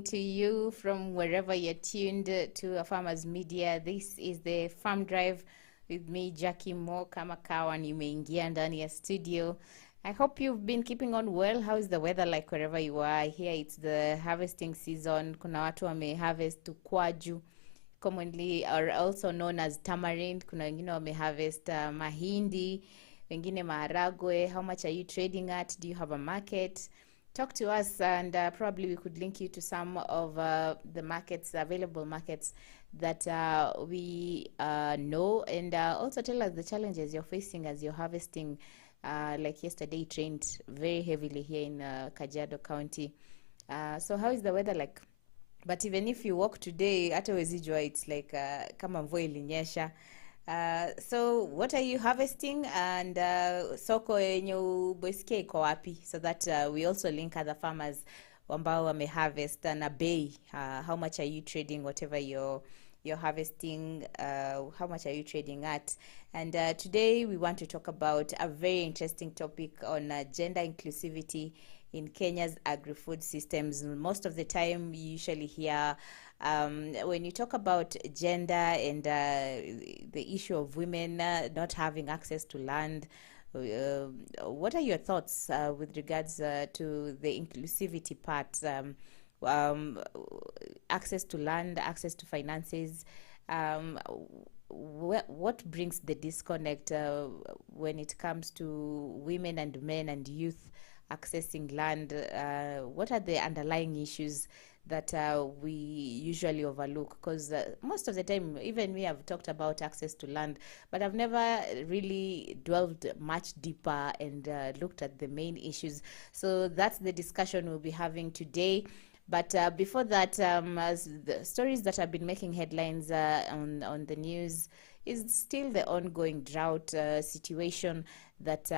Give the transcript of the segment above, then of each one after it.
morning to you from wherever you're tuned to Afarmers Media. This is the Farm Drive with me, Jackie Mo kama kawa nimeingia ndani ya studio. I hope you've been keeping on well. How is the weather like wherever you are? Here it's the harvesting season. Kuna watu wame harvest ukwaju, commonly or also known as tamarind. Kuna wengine wame harvest mahindi, wengine maharagwe. How much are you trading at? Do you have a market? Talk to us, and probably we could link you to some of the markets, available markets that we know, and also tell us the challenges you're facing as you're harvesting. Like yesterday, it rained very heavily here in Kajiado County. So how is the weather like? But even if you walk today, hata huwezi jua, it's like kama mvua ilinyesha. So what are you harvesting, and soko yenye ubesikia iko wapi, so that we also link other farmers ambao wame harvest na bei. How much are you trading whatever you're harvesting? How much are you trading at? And today we want to talk about a very interesting topic on gender inclusivity in Kenya's agri-food systems. Most of the time you usually hear when you talk about gender and the issue of women not having access to land. What are your thoughts with regards to the inclusivity part? Access to land, access to finances. What brings the disconnect when it comes to women and men and youth accessing land? What are the underlying issues that we usually overlook? Because most of the time, even me, I've talked about access to land, but I've never really delved much deeper and looked at the main issues. So that's the discussion we'll be having today. But before that, as the stories that have been making headlines on the news is still the ongoing drought situation that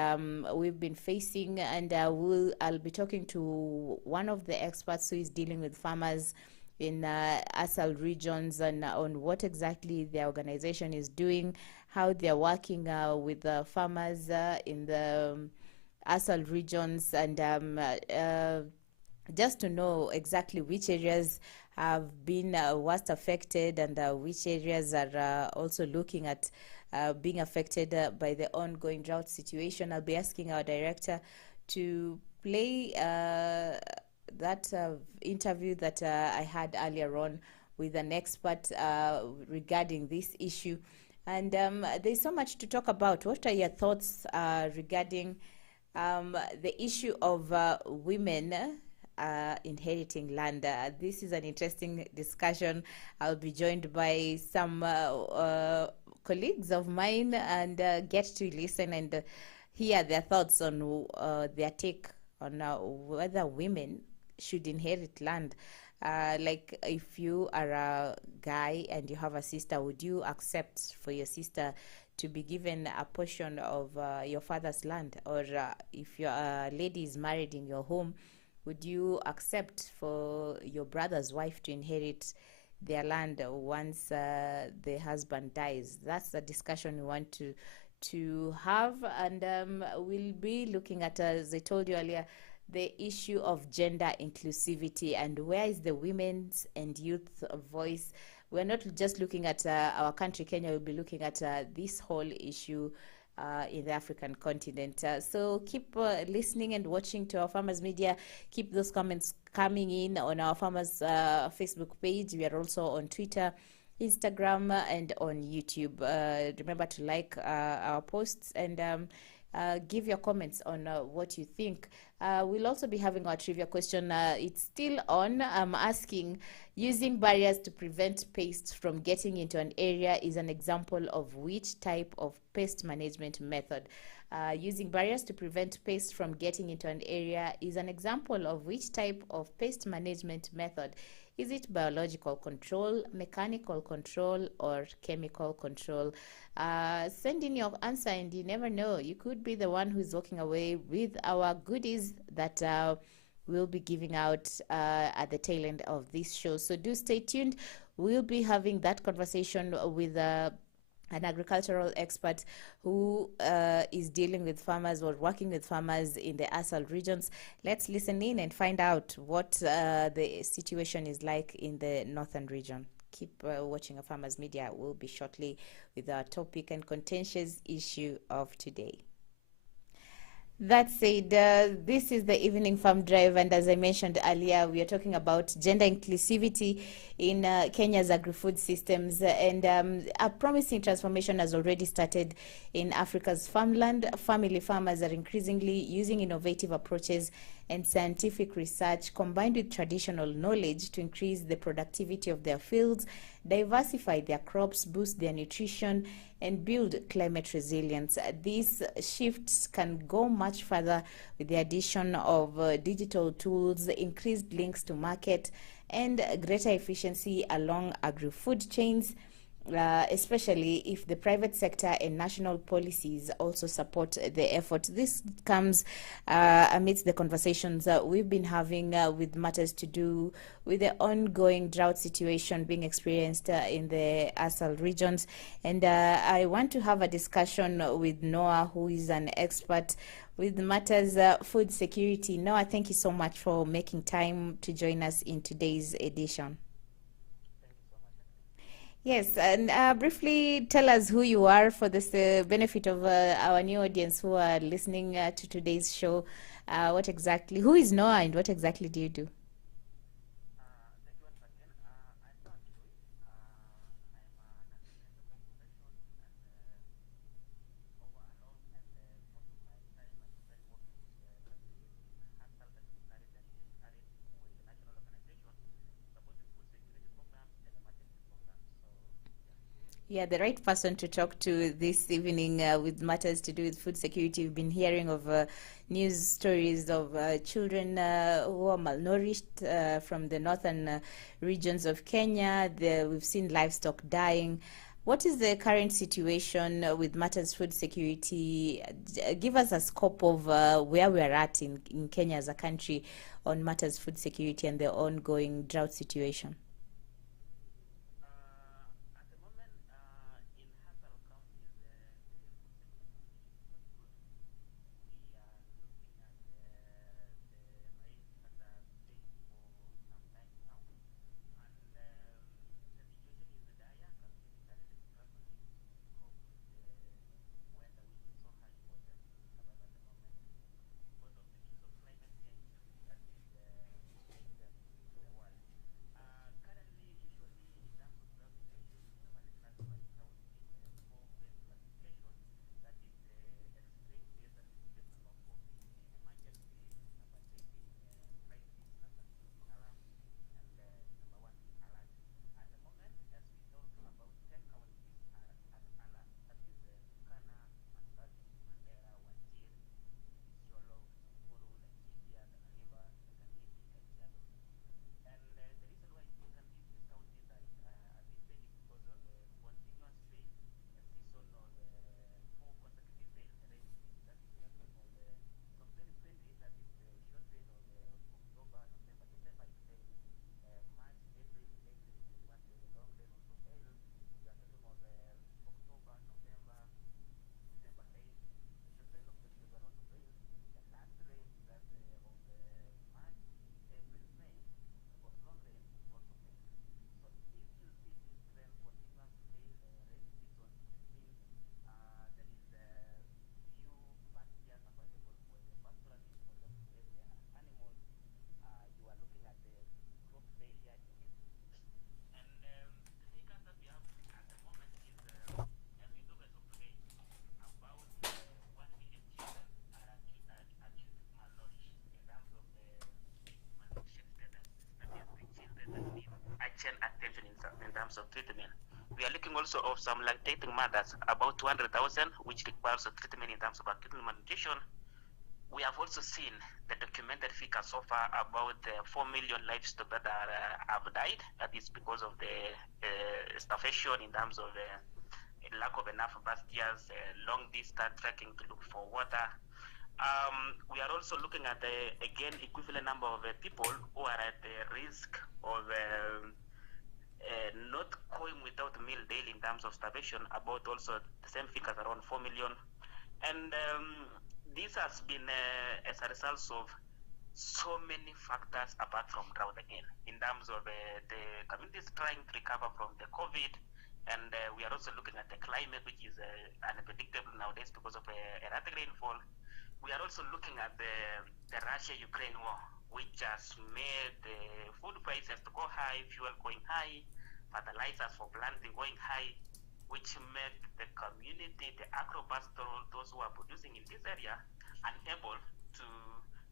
we've been facing, and I'll be talking to one of the experts who is dealing with farmers in ASAL regions, and on what exactly the organization is doing, how they're working with the farmers in the ASAL regions, and just to know exactly which areas have been worst affected, and which areas are also looking at being affected by the ongoing drought situation. I'll be asking our director to play that interview that I had earlier on with an expert regarding this issue. And there's so much to talk about. What are your thoughts regarding the issue of women inheriting land? This is an interesting discussion. I'll be joined by some colleagues of mine, and get to listen and hear their thoughts on their take on whether women should inherit land. Like, if you are a guy and you have a sister, would you accept for your sister to be given a portion of your father's land? Or if your lady is married in your home, would you accept for your brother's wife to inherit their land once the husband dies? That's the discussion we want to have, and we'll be looking at, as I told you earlier, the issue of gender inclusivity, and where is the women's and youth voice. We're not just looking at our country, Kenya. We'll be looking at this whole issue in the African continent. So keep listening and watching to our Farmers Media. Keep those comments coming in on our Farmers Facebook page. We are also on Twitter, Instagram, and on YouTube. Remember to like our posts, and give your comments on what you think. We'll also be having our trivia question. It's still on. I'm asking, using barriers to prevent pests from getting into an area is an example of which type of pest management method? Using barriers to prevent pests from getting into an area is an example of which type of pest management method? Is it biological control, mechanical control, or chemical control? Send in your answer, and you never know, you could be the one who's walking away with our goodies that we'll be giving out at the tail end of this show. So do stay tuned. We'll be having that conversation with an agricultural expert who is dealing with farmers or working with farmers in the ASAL regions. Let's listen in and find out what the situation is like in the northern region. Keep watching Afarmers Media. We'll be shortly with our topic and contentious issue of today. That said, this is the evening farm drive, and as I mentioned earlier, we are talking about gender inclusivity in Kenya's agri-food systems, and a promising transformation has already started in Africa's farmland. Family farmers are increasingly using innovative approaches and scientific research combined with traditional knowledge to increase the productivity of their fields, diversify their crops, boost their nutrition, and build climate resilience. These shifts can go much further with the addition of digital tools, increased links to market, and greater efficiency along agri-food chains, especially if the private sector and national policies also support the effort. This comes amidst the conversations we've been having with matters to do with the ongoing drought situation being experienced in the ASAL regions. And I want to have a discussion with Noah, who is an expert with matters food security. Noah, thank you so much for making time to join us in today's edition. Yes, and briefly tell us who you are for this benefit of our new audience who are listening to today's show. Who is Noah and what exactly do you do? Yeah, the right person to talk to this evening with matters to do with food security. We've been hearing of news stories of children who are malnourished from the northern regions of Kenya. We've seen livestock dying. What is the current situation with matters food security? Give us a scope of where we're at in Kenya as a country on matters food security and the ongoing drought situation. Urgent attention in terms of treatment. We are looking also of some lactating mothers, about 200,000, which requires a treatment in terms of acute malnutrition. We have also seen the documented figure so far about 4 million livestock that have died. That is because of the starvation in terms of lack of enough pastures, long distance trekking to look for water. We are also looking at again equivalent number of people who are at the risk of not going without meal daily in terms terms of starvation, about also the same figures, around 4 million. And this has been as a result of so many factors apart from drought again, in terms of the communities trying to recover from the COVID. And we are also looking at the climate, which is unpredictable nowadays because of erratic rainfall. We are also looking at the Russia-Ukraine war, which has made the food prices to go high, fuel going high, fertilizers for planting going high, which make the community, the agro-pastoral, those who are producing in this area, unable to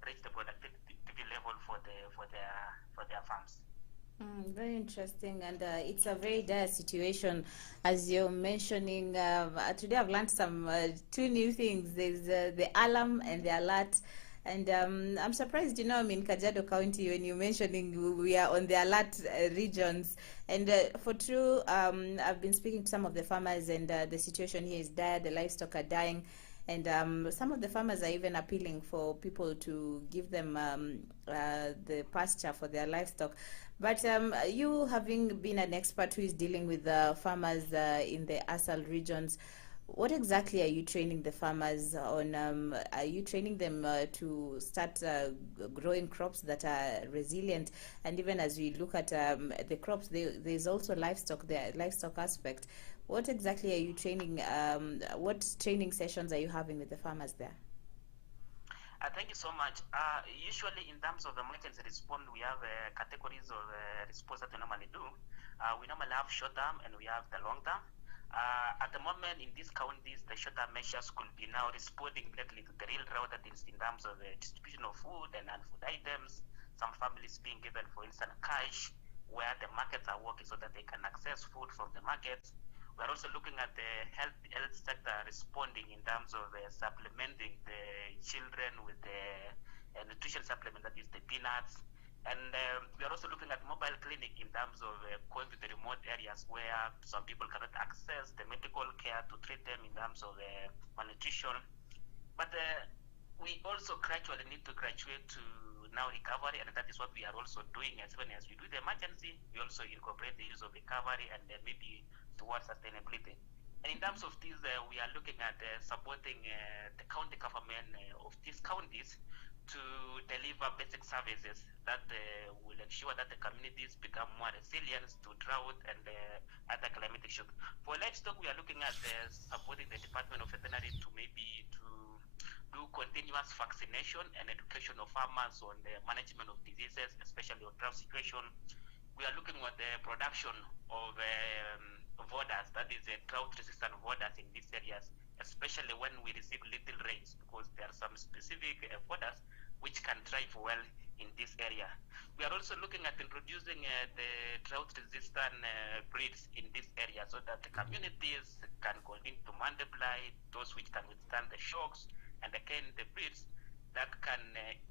reach the productivity level for their farms. Very interesting, and it's a very dire situation, as you're mentioning. Today, I've learned some two new things. There's the alarm and the alert, and I'm surprised. I'm in Kajiado County when you're mentioning we are on the alert regions. And for true, I've been speaking to some of the farmers, and the situation here is dire. The livestock are dying. And some of the farmers are even appealing for people to give them the pasture for their livestock. But you, having been an expert who is dealing with farmers in the ASAL regions, what exactly are you training the farmers on? Are you training them to start growing crops that are resilient? And even as we look at the crops, there's also livestock, the livestock aspect. What exactly are you training? What training sessions are you having with the farmers there? Thank you so much. Usually, in terms of emergency response, we have categories of response that we normally do. We normally have short term and we have the long term. At the moment, in these counties, the short term measures could be now responding directly to the real drought, that is in terms of distribution of food and non-food items. Some families being given, for instance, cash, where the markets are working so that they can access food from the markets. We're also looking at the health sector responding in terms of supplementing the children with the nutrition supplement, that is the peanuts. And we are also looking at mobile clinic in terms of going to the remote areas where some people cannot access the medical care to treat them in terms of malnutrition. But we also gradually need to graduate to now recovery, and that is what we are also doing. As soon as we do the emergency, we also incorporate the use of recovery and maybe towards sustainability. And in terms of this, we are looking at supporting the county government of these counties to deliver basic services that will ensure that the communities become more resilient to drought and other climatic shock. For livestock, we are looking at supporting the Department of Veterinary to maybe to do continuous vaccination and education of farmers on the management of diseases, especially on drought situation. We are looking at the production of foders, that is drought-resistant foders in these areas, especially when we receive little rains, because there are some specific foders which can thrive well in this area. We are also looking at introducing the drought-resistant breeds in this area so that the communities can continue to multiply, those which can withstand the shocks, and again the breeds that can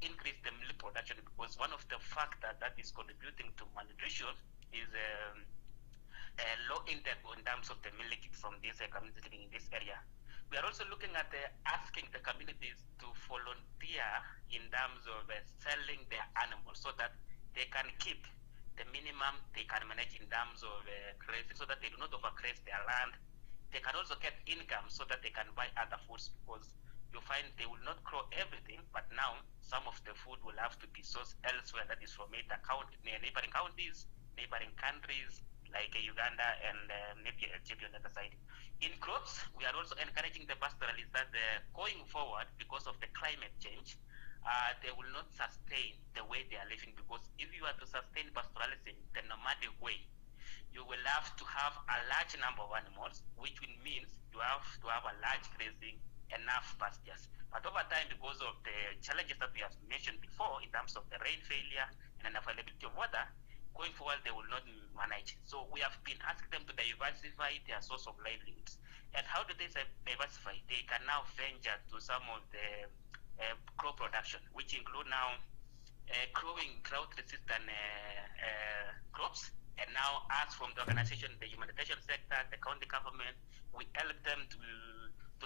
increase the milk production, because one of the factors that is contributing to malnutrition is low intake in terms of the milk from these communities living in this area. We are also looking at asking the communities to volunteer in terms of selling their animals so that they can keep the minimum they can manage in terms of grazing, so that they do not overgraze their land. They can also get income so that they can buy other foods, because you find they will not grow everything, but now some of the food will have to be sourced elsewhere, that is from neighboring counties, neighboring countries like Uganda and maybe Ethiopia on the other side. In crops, we are also encouraging the pastoralists that going forward, because of the climate change, they will not sustain the way they are living, because if you are to sustain pastoralism the nomadic way, you will have to have a large number of animals, which will mean you have to have a large grazing, enough pastures. But over time, because of the challenges that we have mentioned before in terms of the rain failure and availability of water, going forward they will not manage. So we have been asking them to diversify their source of livelihoods. And how do they diversify? They can now venture to some of the crop production, which include now growing drought-resistant crops. And now, as from the organization, the humanitarian sector, the county government, we help them to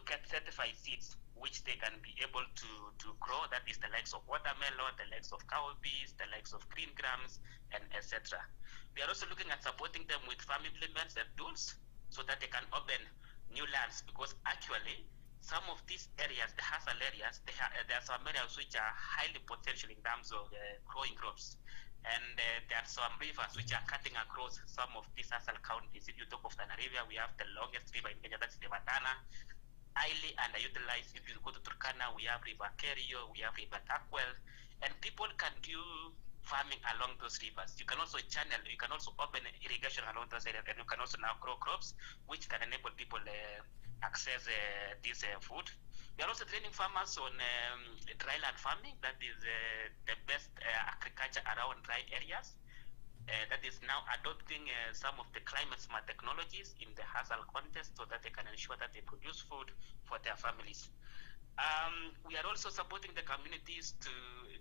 get certified seeds, which they can be able to grow. That is the likes of watermelon, the likes of cowpeas, the likes of green grams, and etc. We are also looking at supporting them with farm implements and tools so that they can open new lands, because actually some of these areas, the hassle areas, there are some areas which are highly potential in terms of growing crops. And there are some rivers which are cutting across some of these hassle counties. If you talk of Tana River, we have the longest river in Kenya, that's the Tana, highly underutilized. If you go to Turkana, we have River Kerio, we have River Takwel, and people can do farming along those rivers. You can also channel, you can also open irrigation along those areas, and you can also now grow crops which can enable people access this food. We are also training farmers on dryland farming. That is the best agriculture around dry areas. That is now adopting some of the climate smart technologies in the hassle context, so that they can ensure that they produce food for their families. We are also supporting the communities to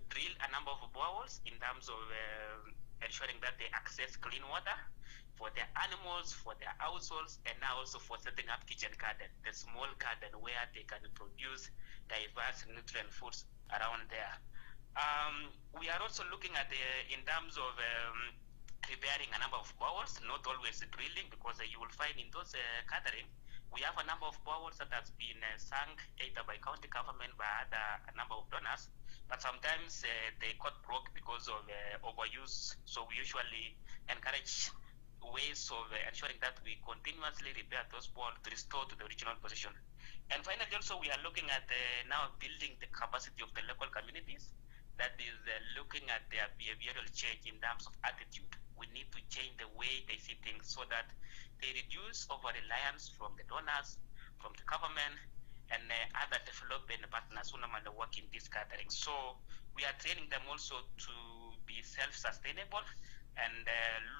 drill a number of boreholes in terms of ensuring that they access clean water for their animals, for their households, and now also for setting up kitchen garden, the small garden where they can produce diverse nutrient foods around there. We are also looking at in terms of repairing a number of boreholes, not always drilling, because you will find in those gathering, we have a number of boreholes that has been sunk either by county government, by a number of donors, but sometimes they got broke because of overuse. So we usually encourage ways of ensuring that we continuously repair those boreholes to restore to the original position. And finally, also we are looking at now building the capacity of the local communities. That is looking at their behavioral change in terms of attitude. We need to change the way they see things so that they reduce over-reliance from the donors, from the government, and other development partners who normally work in this gathering. So we are training them also to be self-sustainable and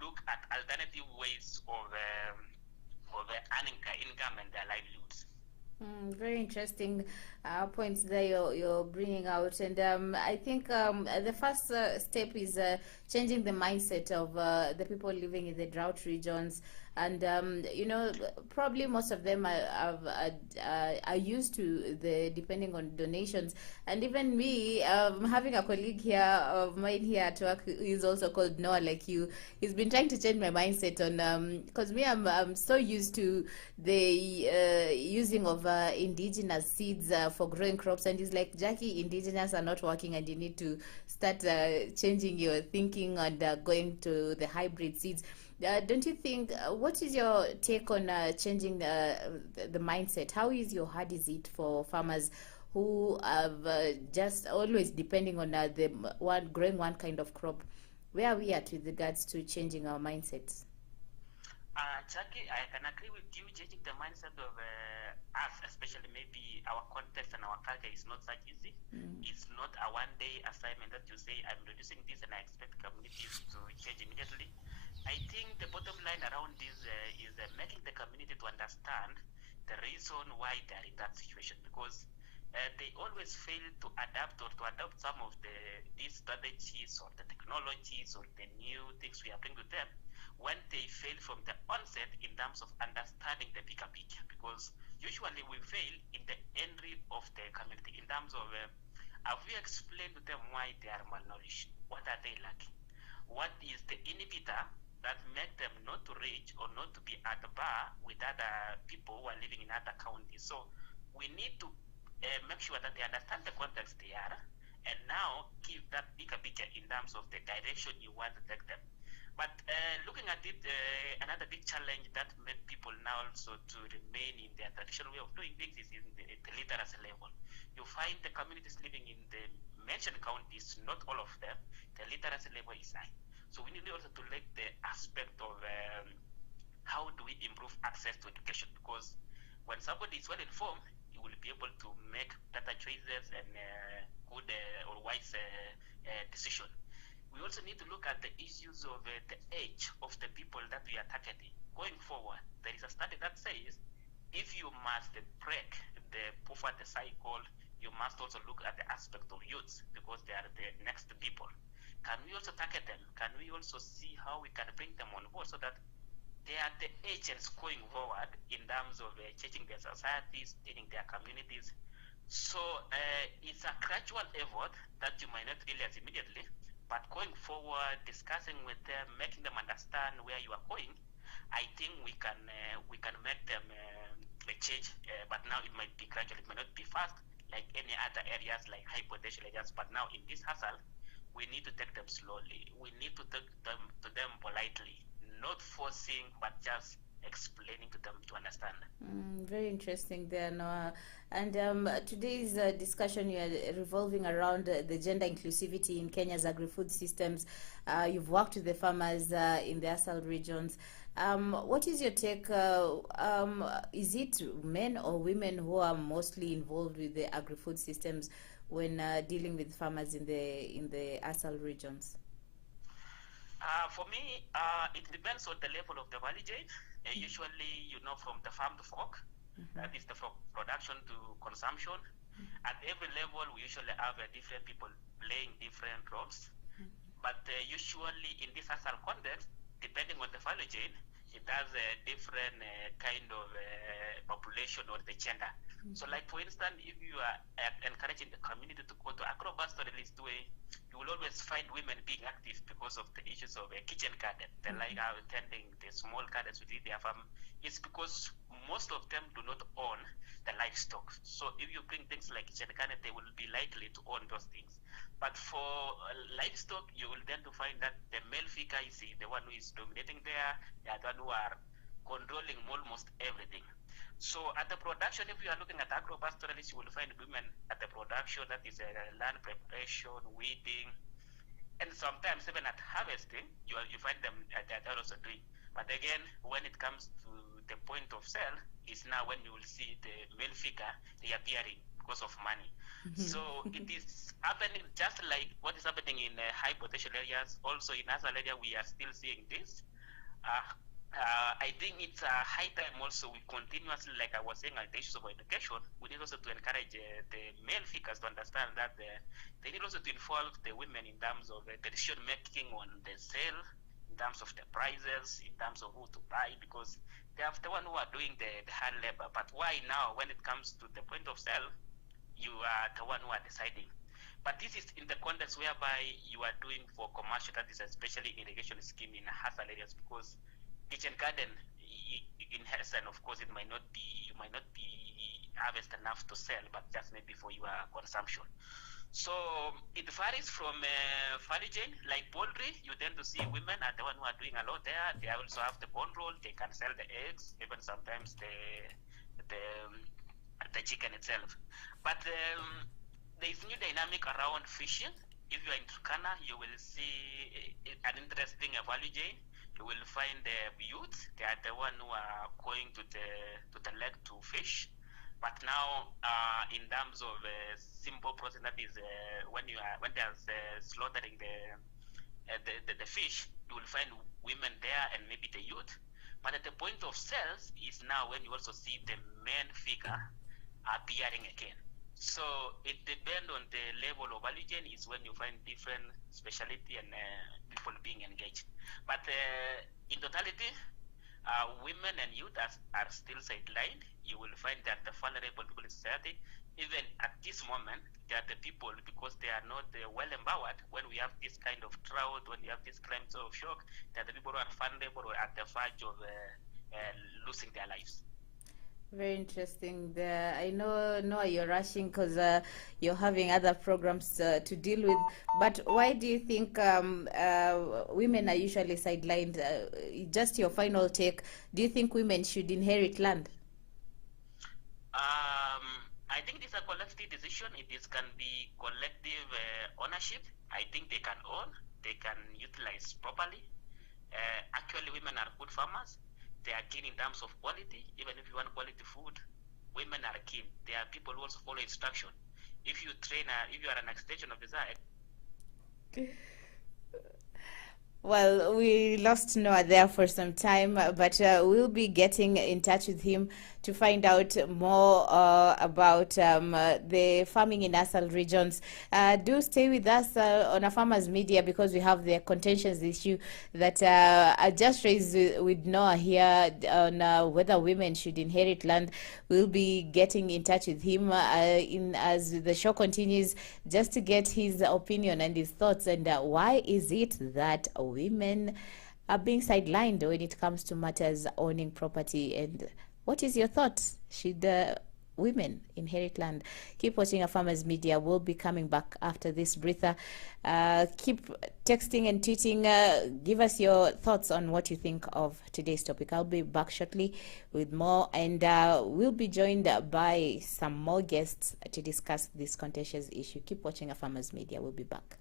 look at alternative ways of earning their income and their livelihoods. Very interesting points that you're bringing out, and I think the first step is changing the mindset of the people living in the drought regions, and you know, probably most of them are used to the depending on donations. And even me, having a colleague here of mine here at work is also called Noah, like you, he's been trying to change my mindset on because me, I'm so used to the using of indigenous seeds for growing crops, and he's like, Jackie, indigenous are not working, and you need to start changing your thinking and going to the hybrid seeds. Don't you think, what is your take on changing the mindset? How hard is it for farmers who have just always depending on growing one kind of crop? Where are we at with regards to changing our mindsets? Jackie, I can agree with you. Changing the mindset of us, especially maybe our context and our culture, is not such easy. It's not a one-day assignment that you say, I'm reducing this and I expect communities to change immediately. I think the bottom line around this is making the community to understand the reason why they are in that situation, because they always fail to adapt or to adopt some of these strategies or the technologies or the new things we are bringing to them when they fail from the onset in terms of understanding the bigger picture. Because usually we fail in the entry of the community in terms of have we explained to them why they are malnourished? What are they lacking? What is the inhibitor that make them not to reach or not to be at the bar with other people who are living in other counties? So we need to make sure that they understand the context they are, and now give that bigger picture in terms of the direction you want to take them. But looking at it, another big challenge that made people now also to remain in their traditional way of doing things is in the literacy level. You find the communities living in the mentioned counties, not all of them, the literacy level is high. So we need also to look the aspect of how do we improve access to education, because when somebody is well informed, you will be able to make better choices and good or wise decision. We also need to look at the issues of the age of the people that we are targeting. Going forward, there is a study that says if you must break the poverty cycle, you must also look at the aspect of youths, because they are the next people. Can we also target them? Can we also see how we can bring them on board so that they are the agents going forward in terms of changing their societies, changing their communities? So it's a gradual effort that you might not realize immediately, but going forward, discussing with them, making them understand where you are going, I think we can make them a change, but now it might be gradual. It might not be fast like any other areas like high potential areas. But now in this hustle, we need to take them slowly. We need to take them to them politely, not forcing, but just explaining to them to understand. Very interesting there, Noah. And today's discussion revolving around the gender inclusivity in Kenya's agri-food systems. You've worked with the farmers in the ASAL regions. What is your take? Is it men or women who are mostly involved with the agri-food systems when dealing with farmers in the ASAL regions? For me, it depends on the level of the value chain. Usually, from the farm to fork, that is the production to consumption. At every level, we usually have different people playing different roles. But usually, in this ASAL context, depending on the value chain, it has a different kind of population or the gender. So, like for instance, if you are encouraging the community to go to agro-pastoralist way, you will always find women being active because of the issues of a kitchen garden. They like tending the small gardens within their farm. It's because most of them do not own the livestock. So if you bring things like kitchen garden, they will be likely to own those things. But for livestock, you will tend to find that the male figure is the one who is dominating there. They are the one who are controlling almost everything. So at the production, if you are looking at agro-pastoralists, you will find women at the production, that is land preparation, weeding, and sometimes even at harvesting, you find them that are also doing. But again, when it comes to the point of sale, is now when you will see the male figure reappearing because of money. So it is happening just like what is happening in high potential areas. Also in ASAL area, we are still seeing this. I think it's a high time also we continuously, like I was saying, the issues of education, we need also to encourage the male figures to understand that they need also to involve the women in terms of the decision making on the sale, in terms of the prices, in terms of who to buy, because they are the one who are doing the hard labor. But why now, when it comes to the point of sale, you are the one who are deciding? But this is in the context whereby you are doing for commercial, that is especially irrigation scheme in ASAL areas, because kitchen garden, in Hessen, of course, you might not be harvest enough to sell, but just maybe for your consumption. So it varies from value chain. Like poultry, you tend to see women are the one who are doing a lot there. They also have the bone roll. They can sell the eggs, even sometimes the chicken itself. But there is new dynamic around fishing. If you are in Turkana, you will see an interesting value chain. You will find the youth. They are the one who are going to the lake to fish. But now, in terms of simple process, that is when there's slaughtering the fish, you will find women there and maybe the youth. But at the point of sales is now when you also see the main figure appearing again. So it depends on the level of value chain is when you find different specialty and people being engaged. But in totality, women and youth are still sidelined. You will find that the vulnerable people in society, even at this moment, they are the people, because they are not well empowered. When we have this kind of drought, when we have this kind of shock, they are the people who are vulnerable or at the verge of losing their lives. Very interesting. I know, Noah, you're rushing because you're having other programs to deal with. But why do you think women are usually sidelined? Just your final take. Do you think women should inherit land? I think it is a collective decision. It can be collective ownership. I think they can own. They can utilize properly. Actually, women are good farmers. They are keen in terms of quality. Even if you want quality food, women are keen. There are people who also follow instruction. If you if you are an extension of desire. Well, we lost Noah there for some time, but we'll be getting in touch with him to find out more about the farming in ASAL regions. Do stay with us on Afarmers Media, because we have the contentious issue that I just raised with Noah here on whether women should inherit land. We'll be getting in touch with him as the show continues, just to get his opinion and his thoughts, and why is it that women are being sidelined when it comes to matters owning property. And what is your thought? Should women inherit land? Keep watching Afarmers Media. We'll be coming back after this breather. Keep texting and tweeting. Give us your thoughts on what you think of today's topic. I'll be back shortly with more, and we'll be joined by some more guests to discuss this contentious issue. Keep watching Afarmers Media. We'll be back.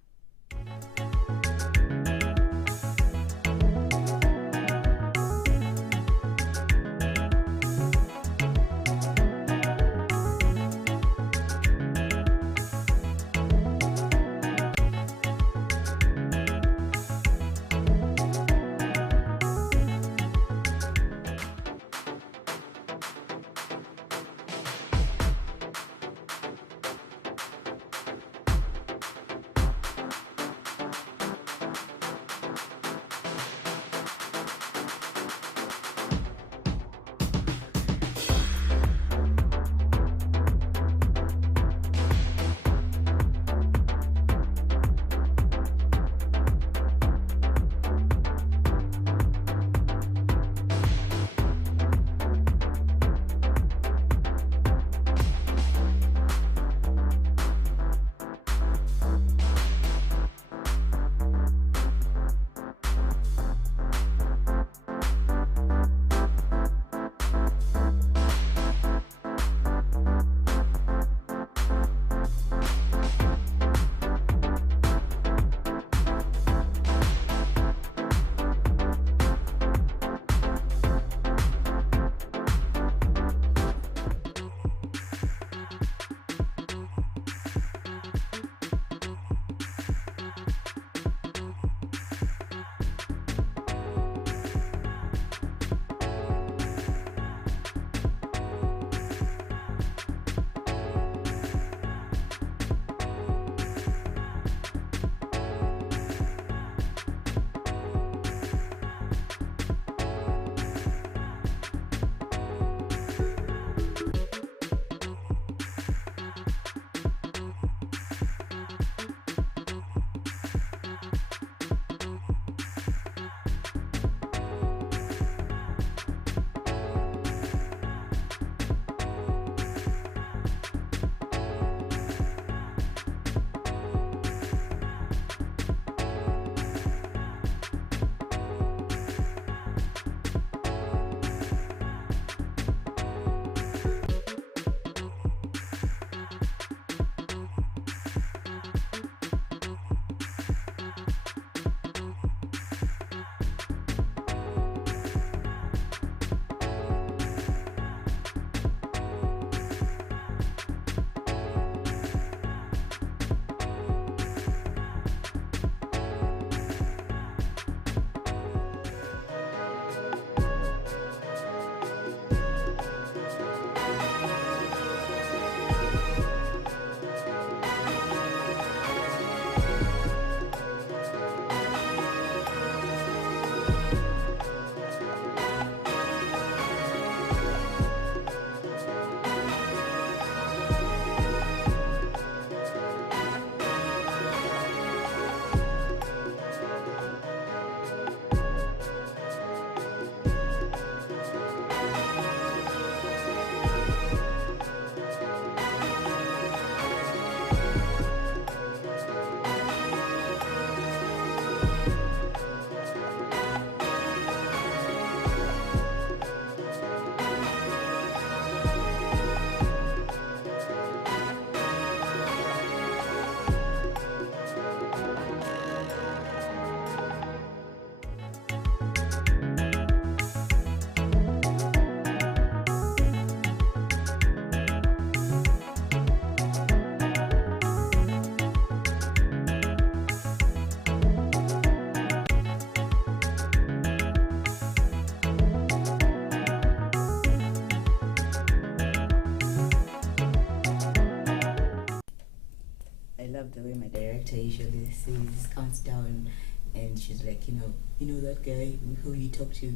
love the way my director usually says, counts down, and she's like, you know that guy who you talk to.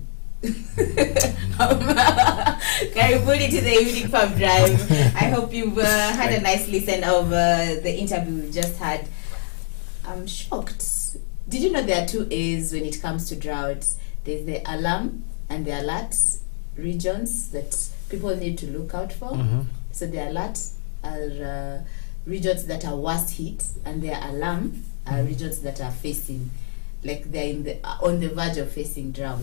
Karibuni to the evening pub drive. I hope you've had a nice listen of the interview we just had. I'm shocked Did you know there are 2 A's when it comes to drought? There's the alarm and the alert regions that people need to look out for. So the alert are regions that are worst hit, and the alarm are regions that are facing, like they're on the verge of facing drought.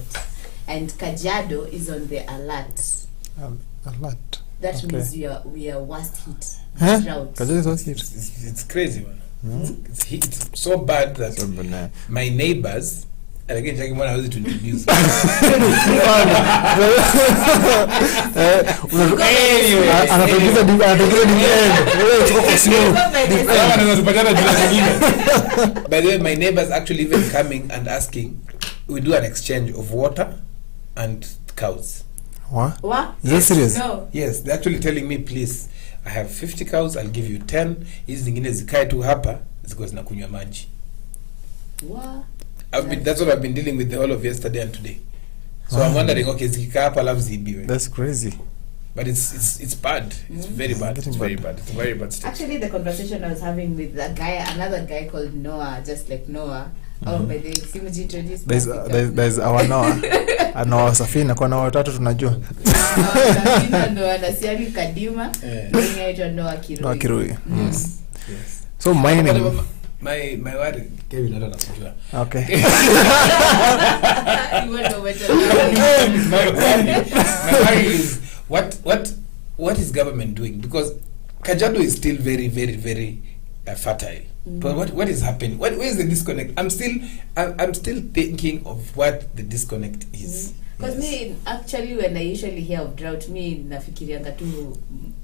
And Kajiado is on the alert. Alert. That means we are worst hit. Huh? Drought. Kajiado is worst hit. It's crazy, man. It's so bad that my neighbors, and again, Jackie, when I was to introduce. By the way, my neighbors actually even coming and asking, we do an exchange of water and cows. What? Is that Yes. serious? No. Yes, they're actually telling me, please, I have 50 cows, I'll give you 10. Hizi zingine zikae tu hapa, ziko zinakunywa maji. What? That's what I've been dealing with the whole of yesterday and today. So I'm wondering, okay, zikikaa hapa alafu ziibiwe. That's crazy. But it's bad. It's very bad. It's very bad. It's a very bad state. Actually, the conversation I was having with another guy called Noah, just like Noah. Oh, by the way, Simuji introduced. There's our Noah. Noah Safina kwa Noah watatu tunajua. Noah Nasiari Kadima. Inaitwa Noah Kirui. Noah Kirui. Yes. So mining. My word Kevin not anakujua. Okay. You won't know what My worry is what is government doing? Because Kajiado is still very, very, very fertile. But what is happening? Where is the disconnect? I'm still thinking of what the disconnect is. Because me, actually, when I usually hear of drought, me nafikirianga tu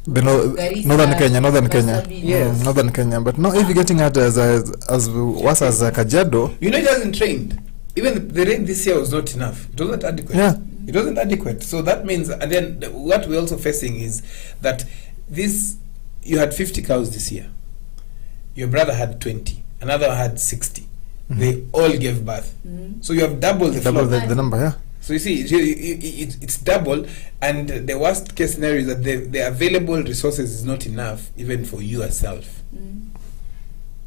Northern Kenya. Yes. Northern Kenya. But now if you're getting at as worse as Kajiado. You know, it hasn't trained. Even the rain this year was not enough. It wasn't adequate. Yeah. It wasn't adequate. So that means, and then what we're also facing is that you had 50 cows this year. Your brother had 20. Another had 60. They all gave birth. So you have double the number, yeah. So you see, it's double, and the worst case scenario is that the available resources is not enough even for you yourself.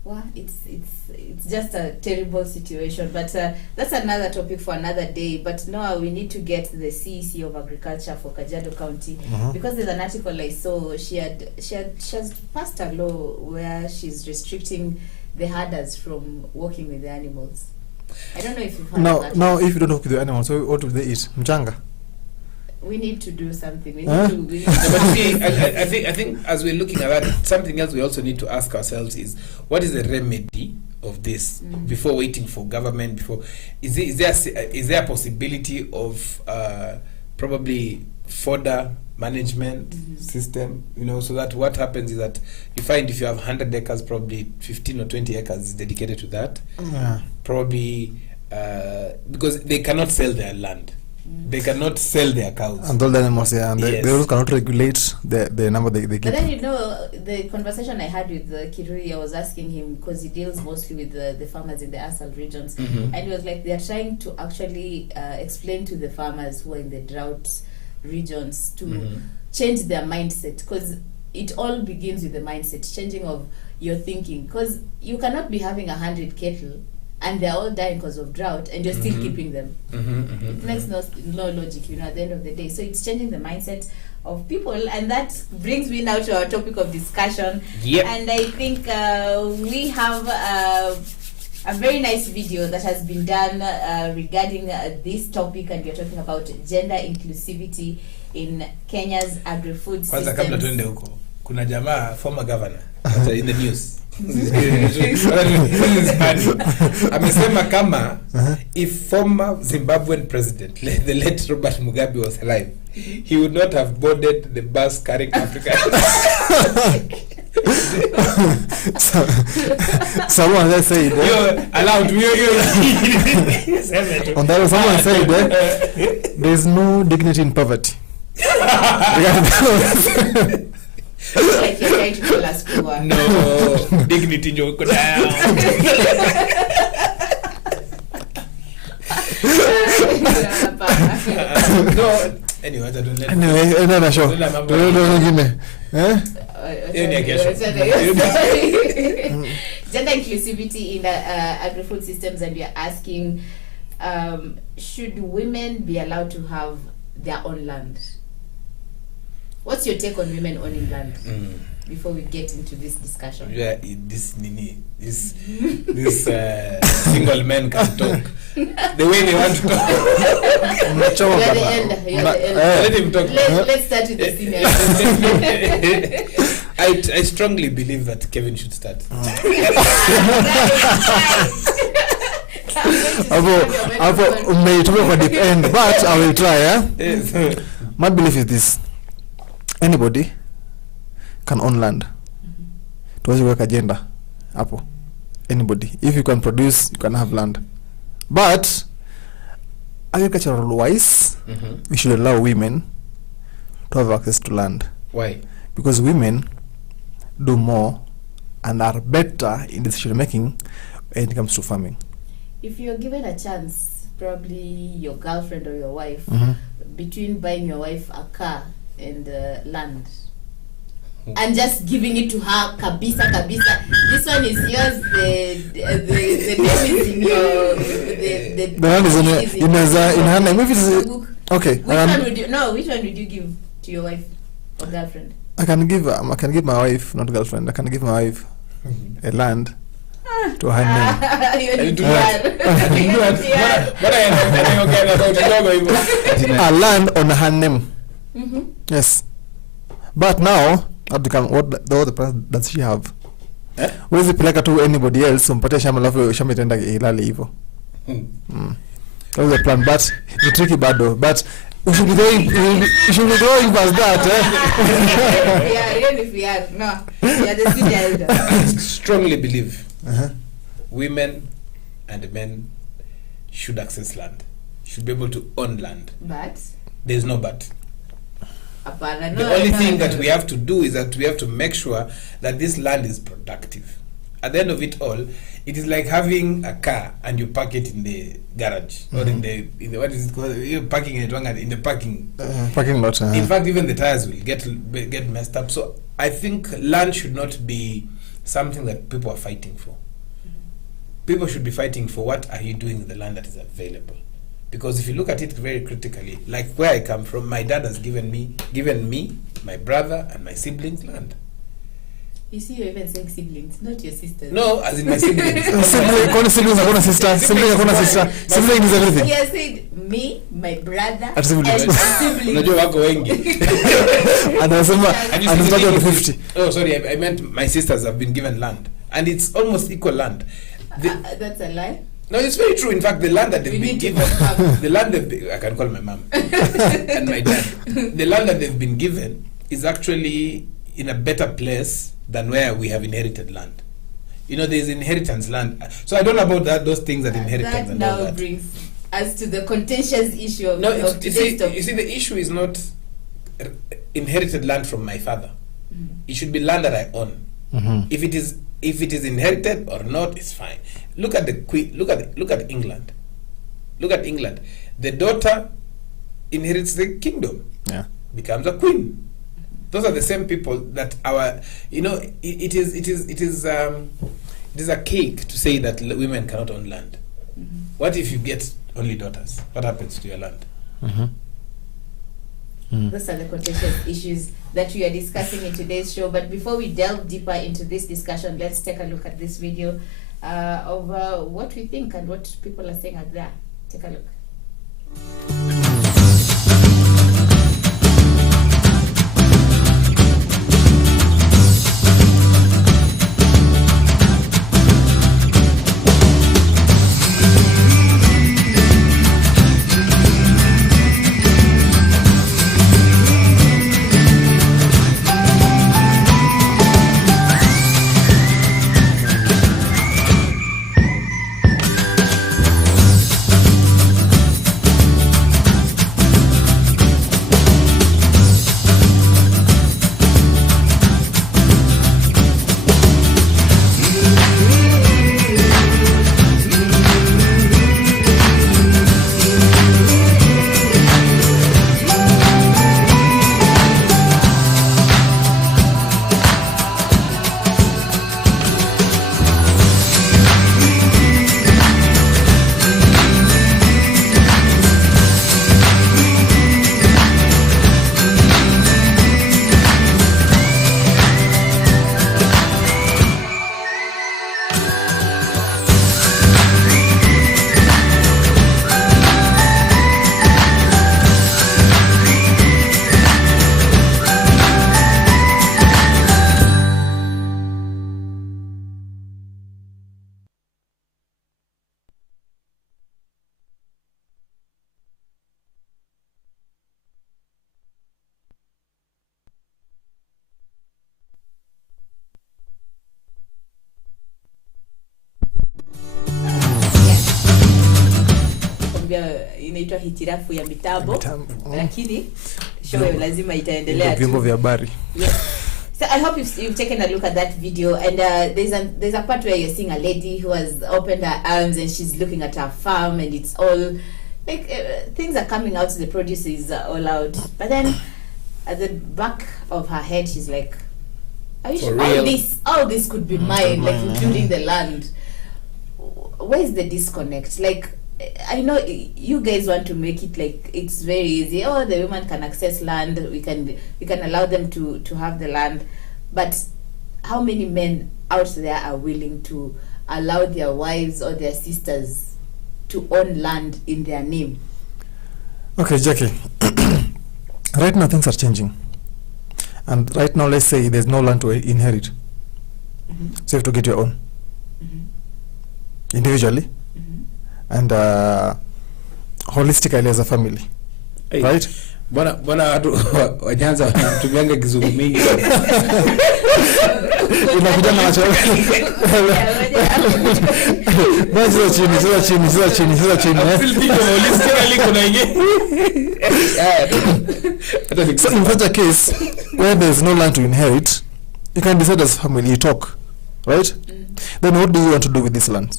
Well, it's just a terrible situation, but that's another topic for another day. But no, we need to get the CEC of Agriculture for Kajiado County, because there's an article I saw. She has passed a law where she's restricting the herders from working with the animals. I don't know if you've heard of that. No, if you don't work with the animals, so what do they eat? Mchanga? We need to do something. We Huh? need to But see, I think as we're looking at that, something else we also need to ask ourselves is, what is the remedy of this before waiting for government? Is there a possibility of probably fodder management system? You know, so that what happens is that you find if you have 100 acres, probably 15 or 20 acres is dedicated to that. Yeah. Probably because they cannot sell their land. They cannot sell their cows. And all the animals, yeah. And Yes. they also cannot regulate the number they keep. But then, you know, the conversation I had with Kirui, I was asking him, because he deals mostly with the farmers in the Asal regions, and he was like, they're trying to actually explain to the farmers who are in the drought regions to change their mindset, because it all begins with the mindset, changing of your thinking, because you cannot be having 100 cattle and they're all dying because of drought, and you're still keeping them. It makes no logic, you know, at the end of the day. So it's changing the mindset of people, and that brings me now to our topic of discussion. Yep. And I think we have a very nice video that has been done regarding this topic, and we're talking about gender inclusivity in Kenya's agri-food Kwanza kabla systems. tuende huko, kuna jamaa former governor in the news. Amesema kama if former Zimbabwean president the late Robert Mugabe was alive, he would not have boarded the bus carrying Africa. Someone that said You're allowed to on that, someone said there's no dignity in poverty. Like you're trying to tell us poor. No, dignity ndio uko down. No, Anyway, I don't let Anyway, no show. Wengine. Gender inclusivity in the agri-food systems, and we are asking, should women be allowed to have their own land? What's your take on women owning land? Before we get into this discussion. Yeah, this single men can talk the way they want to talk. You're the elder. Let him talk. Let's start with the senior. I strongly believe that Kevin should start. May talk about the end, but I will try. Yes. My belief is this: anybody can own land. Tuwezi weka agenda hapo. Anybody, if you can produce, you can have land. But agricultural wise, we should allow women to have access to land. Why? Because women do more and are better in decision making when it comes to farming. If you're given a chance, probably your girlfriend or your wife, between buying your wife a car and land, and just giving it to her, kabisa, this one is yours, the name is in your, the land is in her name. If it's okay. Which one would you give to your wife or girlfriend? I can give my wife, not girlfriend. I can give my wife a land to her name. A land on her name. Yes. But now, what the person does she have? Wezi peleka to anybody else umpatie shamba alafu shamba itaenda ilale hivyo. That was the plan, but it's tricky bado. But we should be going past that. Yeah, even if we are no, yeah, the senior elder. I strongly believe women and men should access land, should be able to own land. But there's no but. The only thing that we have to do is that we have to make sure that this land is productive. At the end of it all, it is like having a car and you park it in the garage or in the what is it called? You're parking it in the parking lot. In fact, even the tires will get messed up. So I think land should not be something that people are fighting for. People should be fighting for what are you doing with the land that is available. Because if you look at it very critically, like where I come from, my dad has given me, my brother, and my siblings land. You see, you're even saying siblings, not your sisters. No, as in my siblings. Siblings are sister. Sibling is everything. He has said me, my brother, and siblings. Unajua wako wengi. Anasema anataka 50. Oh, sorry, I meant my sisters have been given land, and it's almost equal land. That's a lie. No, it's very true. In fact, the land that they've been given, I can call my mom and my dad. The land that they've been given is actually in a better place than where we have inherited land. You know, there's inheritance land. So I don't know about those things that inheritance and all that. That now brings us to the contentious issue of today's topic. You see, the issue is not inherited land from my father. It should be land that I own. If it is inherited or not, it's fine. Look at England. Look at England. The daughter inherits the kingdom. Yeah. Becomes a queen. Those are the same people that it is a cake to say that women cannot own land. What if you get only daughters? What happens to your land? Those are the contentious issues that we are discussing in today's show. But before we delve deeper into this discussion, let's take a look at this video of what we think and what people are saying out there. Take a look. inaitwa hitirafu ya mitambo. Lakini show lazima itaendelea vyombo vya habari. Yes. So I hope you've taken a look at that video, and there's a part where you're seeing a lady who has opened her arms and she's looking at her farm, and it's all like things are coming out, the produce is all out, but then at the back of her head she's like, are you sure all this could be mine, like including the land? Where's the disconnect? Like, I know you guys want to make it like it's very easy. Oh, the woman can access land. We can allow them to have the land, but how many men out there are willing to allow their wives or their sisters to own land in their name? Okay, Jackie. Right now things are changing, and right now let's say there's no land to inherit, so you have to get your own individually. And holistically as a family. Hey, right? Bwana watu wajanza wanatumianga kizungu mingi. Unakuja na macho. Basi sio chini. Holistically kuna ingine. So in such a case where there's no land to inherit, you can decide as a family, you talk, right? Then what do you want to do with this land?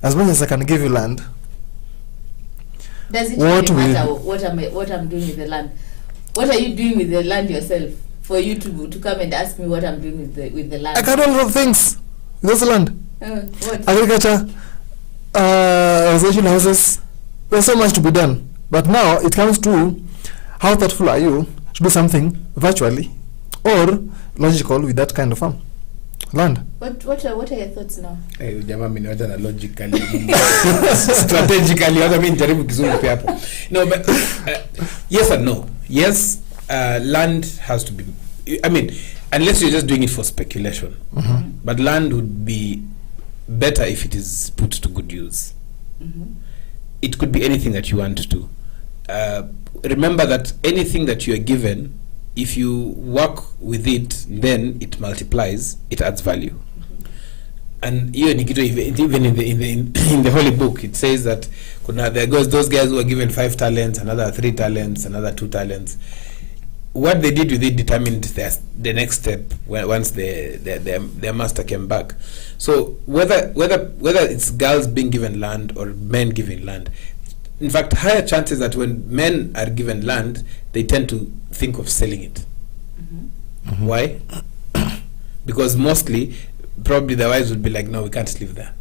As much as I can give you land, does it really matter what I'm doing with the land? What are you doing with the land yourself for you to come and ask me what I'm doing with the land? I can do a lot of things with this land. What? Agriculture, residential houses. There's so much to be done. But now it comes to how thoughtful are you to do something virtually or logical with that kind of farm. Land. What are your thoughts now? Jamaa mimi niwacha na logically strategically hata mimi nijaribu kizungu pia hapo. No, but yes and no. Yes, land has to be, I mean, unless you're just doing it for speculation. But land would be better if it is put to good use. It could be anything that you want to. Remember that anything that you are given, if you work with it, then it multiplies, it adds value. And even in the holy book, it says that there goes those guys who are given 5 talents, another 3 talents, another 2 talents. What they did with it determined the next step once their master came back. So whether it's girls being given land or men given land, in fact, higher chances that when men are given land, they tend to think of selling it. Why? Because mostly, probably the wives would be like, no, we can't live there,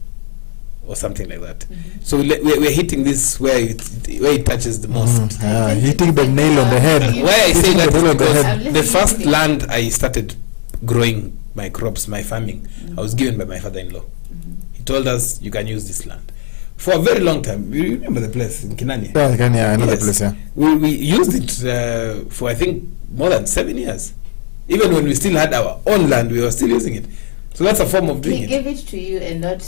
or something like that. So we're hitting this where it touches the most. Hitting the nail on the head. Why I say that is because the first land I started growing my crops, my farming, I was given by my father-in-law. He told us, you can use this land. For a very long time. You remember the place in Kinania? Yeah, Kinania, I know the place, yeah. We used it for, I think, more than 7 years. Even when we still had our own land, we were still using it. So that's a form of doing it. He gave it to you and not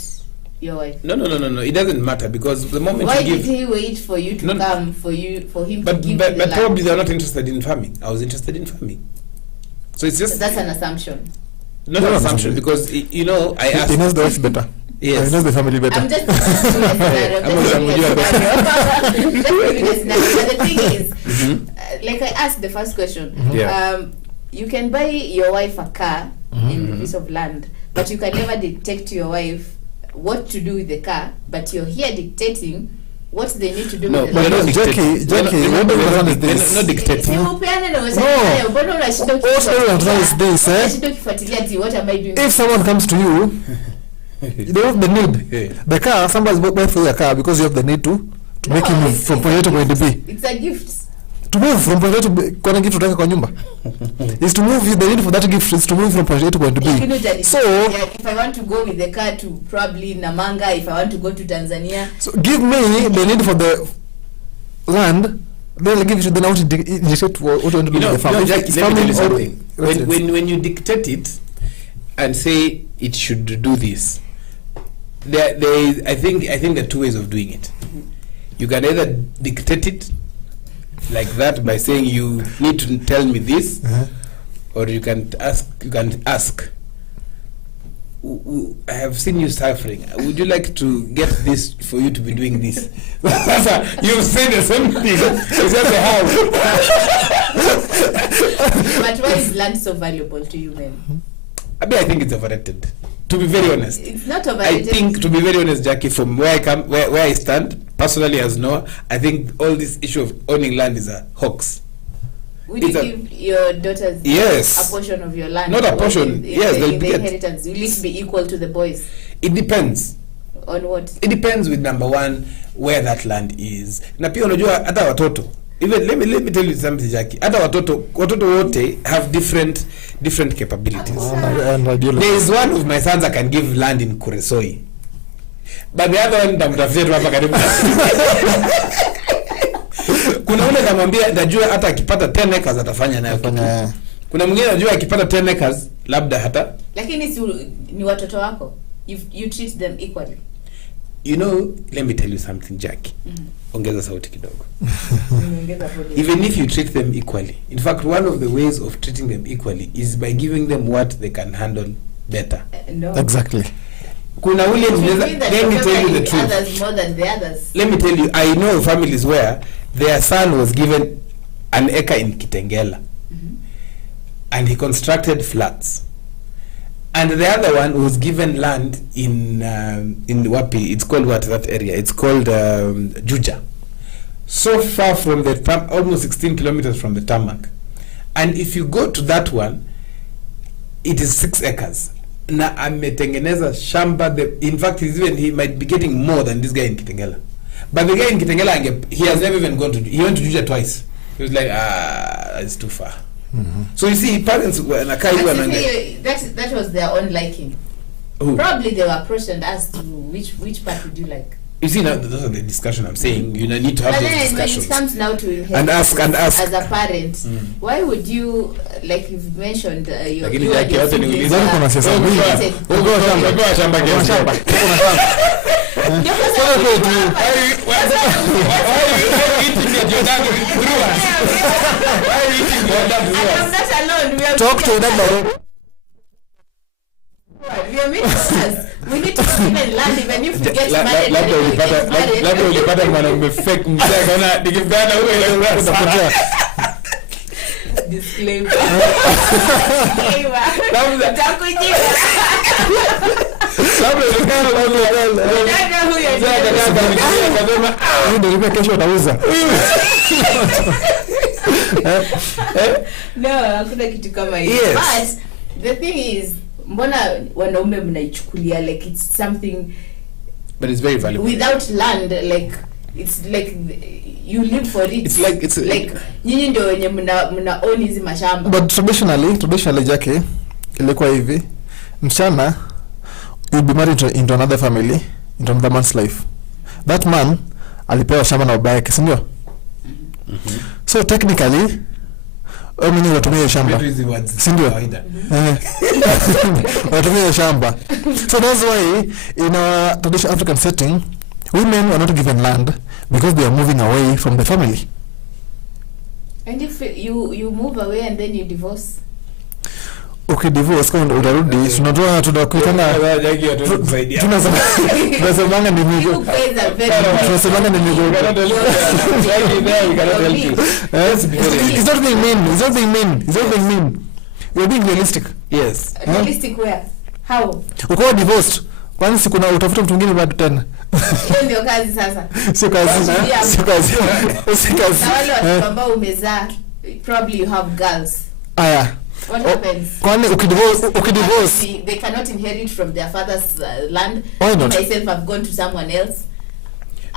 your wife? No. It doesn't matter because the moment Why you give... did he wait for you to come, for him to give you the land? But probably they're not interested in farming. I was interested in farming. So it's just... So that's an assumption. Not an assumption because, you know, I asked... He knows the wife better. Yes. He knows the family better. I'm just giving a scenario. But the thing is, like I asked the first question, you can buy your wife a car in a piece of land, but you can never dictate to your wife what to do with the car, but you're here dictating what they need to do with the land. No, Jackie, what do you want is this? Not dictating. What am I doing? If someone comes to you, you don't have the need. The car, somebody's bought for your car because you have the need to make him move from point A to point B. It's a gift. To move from point A to B, kwa gift utaka kwa nyumba. Is to move, the need for that gift is to move from point A to point B. So, if I want to go with the car to probably Namanga, if I want to go to Tanzania. So give me the need for the land, then I'll give you the now to dictate what you want to do with the farm. When you dictate it and say it should do this, there is, I think there are 2 ways of doing it. You can either dictate it like that by saying you need to tell me this, or you can ask. I have seen you suffering. Would you like to get this for you to be doing this? You say the same thing. It's just a how. But why is land so valuable to you men? I think it's overrated. To be very honest, it's not overrated. I think, to be very honest, Jackie, from where I come, where I stand personally as Noah, I think all this issue of owning land is a hoax. Would you give your daughters a portion of your land? Not a portion. Yes, in the inheritance. Will it be equal to the boys? It depends. On what? It depends with number one where that land is. Na pia unajua hata watoto. Even let me tell you something, Jackie. Hata watoto wote have different capabilities. There is one of my sons that can give land in Kuresoi. But the other one ndamtafutia tu hapa karibu. Kuna ule namwambia najua hata akipata 10 acres atafanya nayo. Kuna mwingine najua akipata 10 acres labda hata. Lakini ni watoto wako. You treat them equally. You know, let me tell you something, Jackie. Ongeza sauti kidogo. Even if you treat them equally. In fact, one of the ways of treating them equally is by giving them what they can handle better. No. Exactly. Kuna ule let me tell you the truth. Others more than the others. Let me tell you, I know families where their son was given an acre in Kitengela. And he constructed flats. And the other one was given land in Wapi. It's called what, that area? It's called Juja. So far from the almost 16 kilometers from the tarmac. And if you go to that one, it is 6 acres. Na ametengeneza shamba. In fact, he might be getting more than this guy in Kitengela. But the guy in Kitengela, he has never even gone to. He went to Juja twice. He was like, it's too far. So you see, parents were that was their own liking. Who? Probably they were approached and asked which part would you like. You see, now those are the discussion I'm saying. You need to have those discussions. When it comes now to inheritance, and ask as a parent, why would you, like you've mentioned, your talk to them. We are making us. We need to even land even if we get married. Labda ulipata mwanaume fake mzee kana nikipenda wewe utapotea. Disclaimer. Utakujiwa. Labda ndio kesho utauza. No, hakuna kitu kama hiyo. But the thing is, mbona wanaume mnaichukulia like it's something, but it's very valuable. Without land, like it's like you live for it. It's like nyinyi ndio wenye mna own hizi mashamba. But traditionally Jackie, ilikuwa hivi, msichana you'll be married into another family, into another man's life. That man alipewa shamba na baba yake, si ndio? So technically mimi natumia shamba, si ndio? Natumia shamba. So that's why in our traditional African setting, women are not given land because they are moving away from the family. And if you move away and then you divorce, okay, divorce kama utarudi, tunatoa tunakutana tunasemanga ni migo. Tunasemanga ni migo. It's not being mean. You're being realistic. Yes. Realistic where? How? Uko divorced. Kwani si kuna utafuta mtu mwingine bado tena? Hiyo ndio kazi sasa. Sio kazi. Na wale watu ambao umezaa, probably you have girls. Aya. What happens? Kwani ukidivorce, they cannot inherit from their father's land. Why not? Myself have gone to someone else.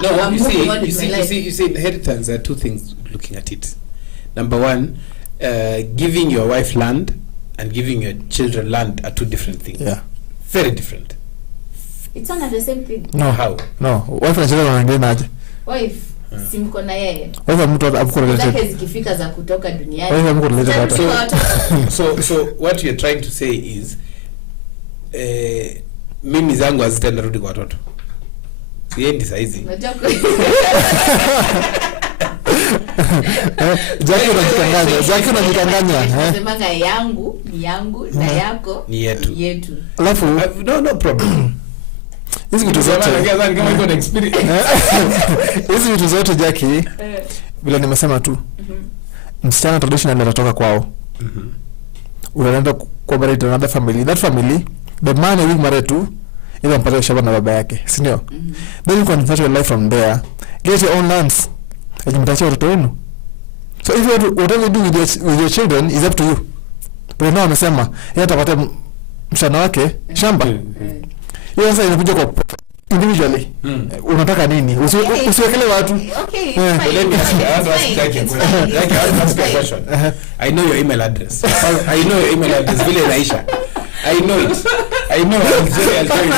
No, you see inheritance, there are two things looking at it. Number one, giving your wife land and giving your children land are two different things. Yeah. Very different. It's not the same thing. No. How? No. Wife na children wanaongea aje? Wife simko na yeye. Wife mtu abuko zake zikifika za kutoka duniani. Wife mko related hata. So what you're trying to say is mimi zangu hazitaenda rudi kwa watoto. Siendi saizi. Jackie unajikanganya. Nasemanga yangu ni yangu na yako ni yetu. Alafu no problem. Hizi vitu zote kama iko na experience. Hizi vitu zote Jackie bila nimesema tu. Msichana traditional anatoka kwao. Unaenda kwa married to another family. That family, the man is married to ile mpaka shamba na baba yake, si ndio? Then you can start your life from there. Get your own lands. Ajimtachia watoto wenu. So if you whatever you do with your children is up to you. But now amesema yeye atapata mshana wake shamba. Hiyo sasa inakuja kwa individually. Unataka nini? Usiwekele watu. Okay. Let me ask you a question. I know your email address. Vile Aisha. I know it. I'll tell you.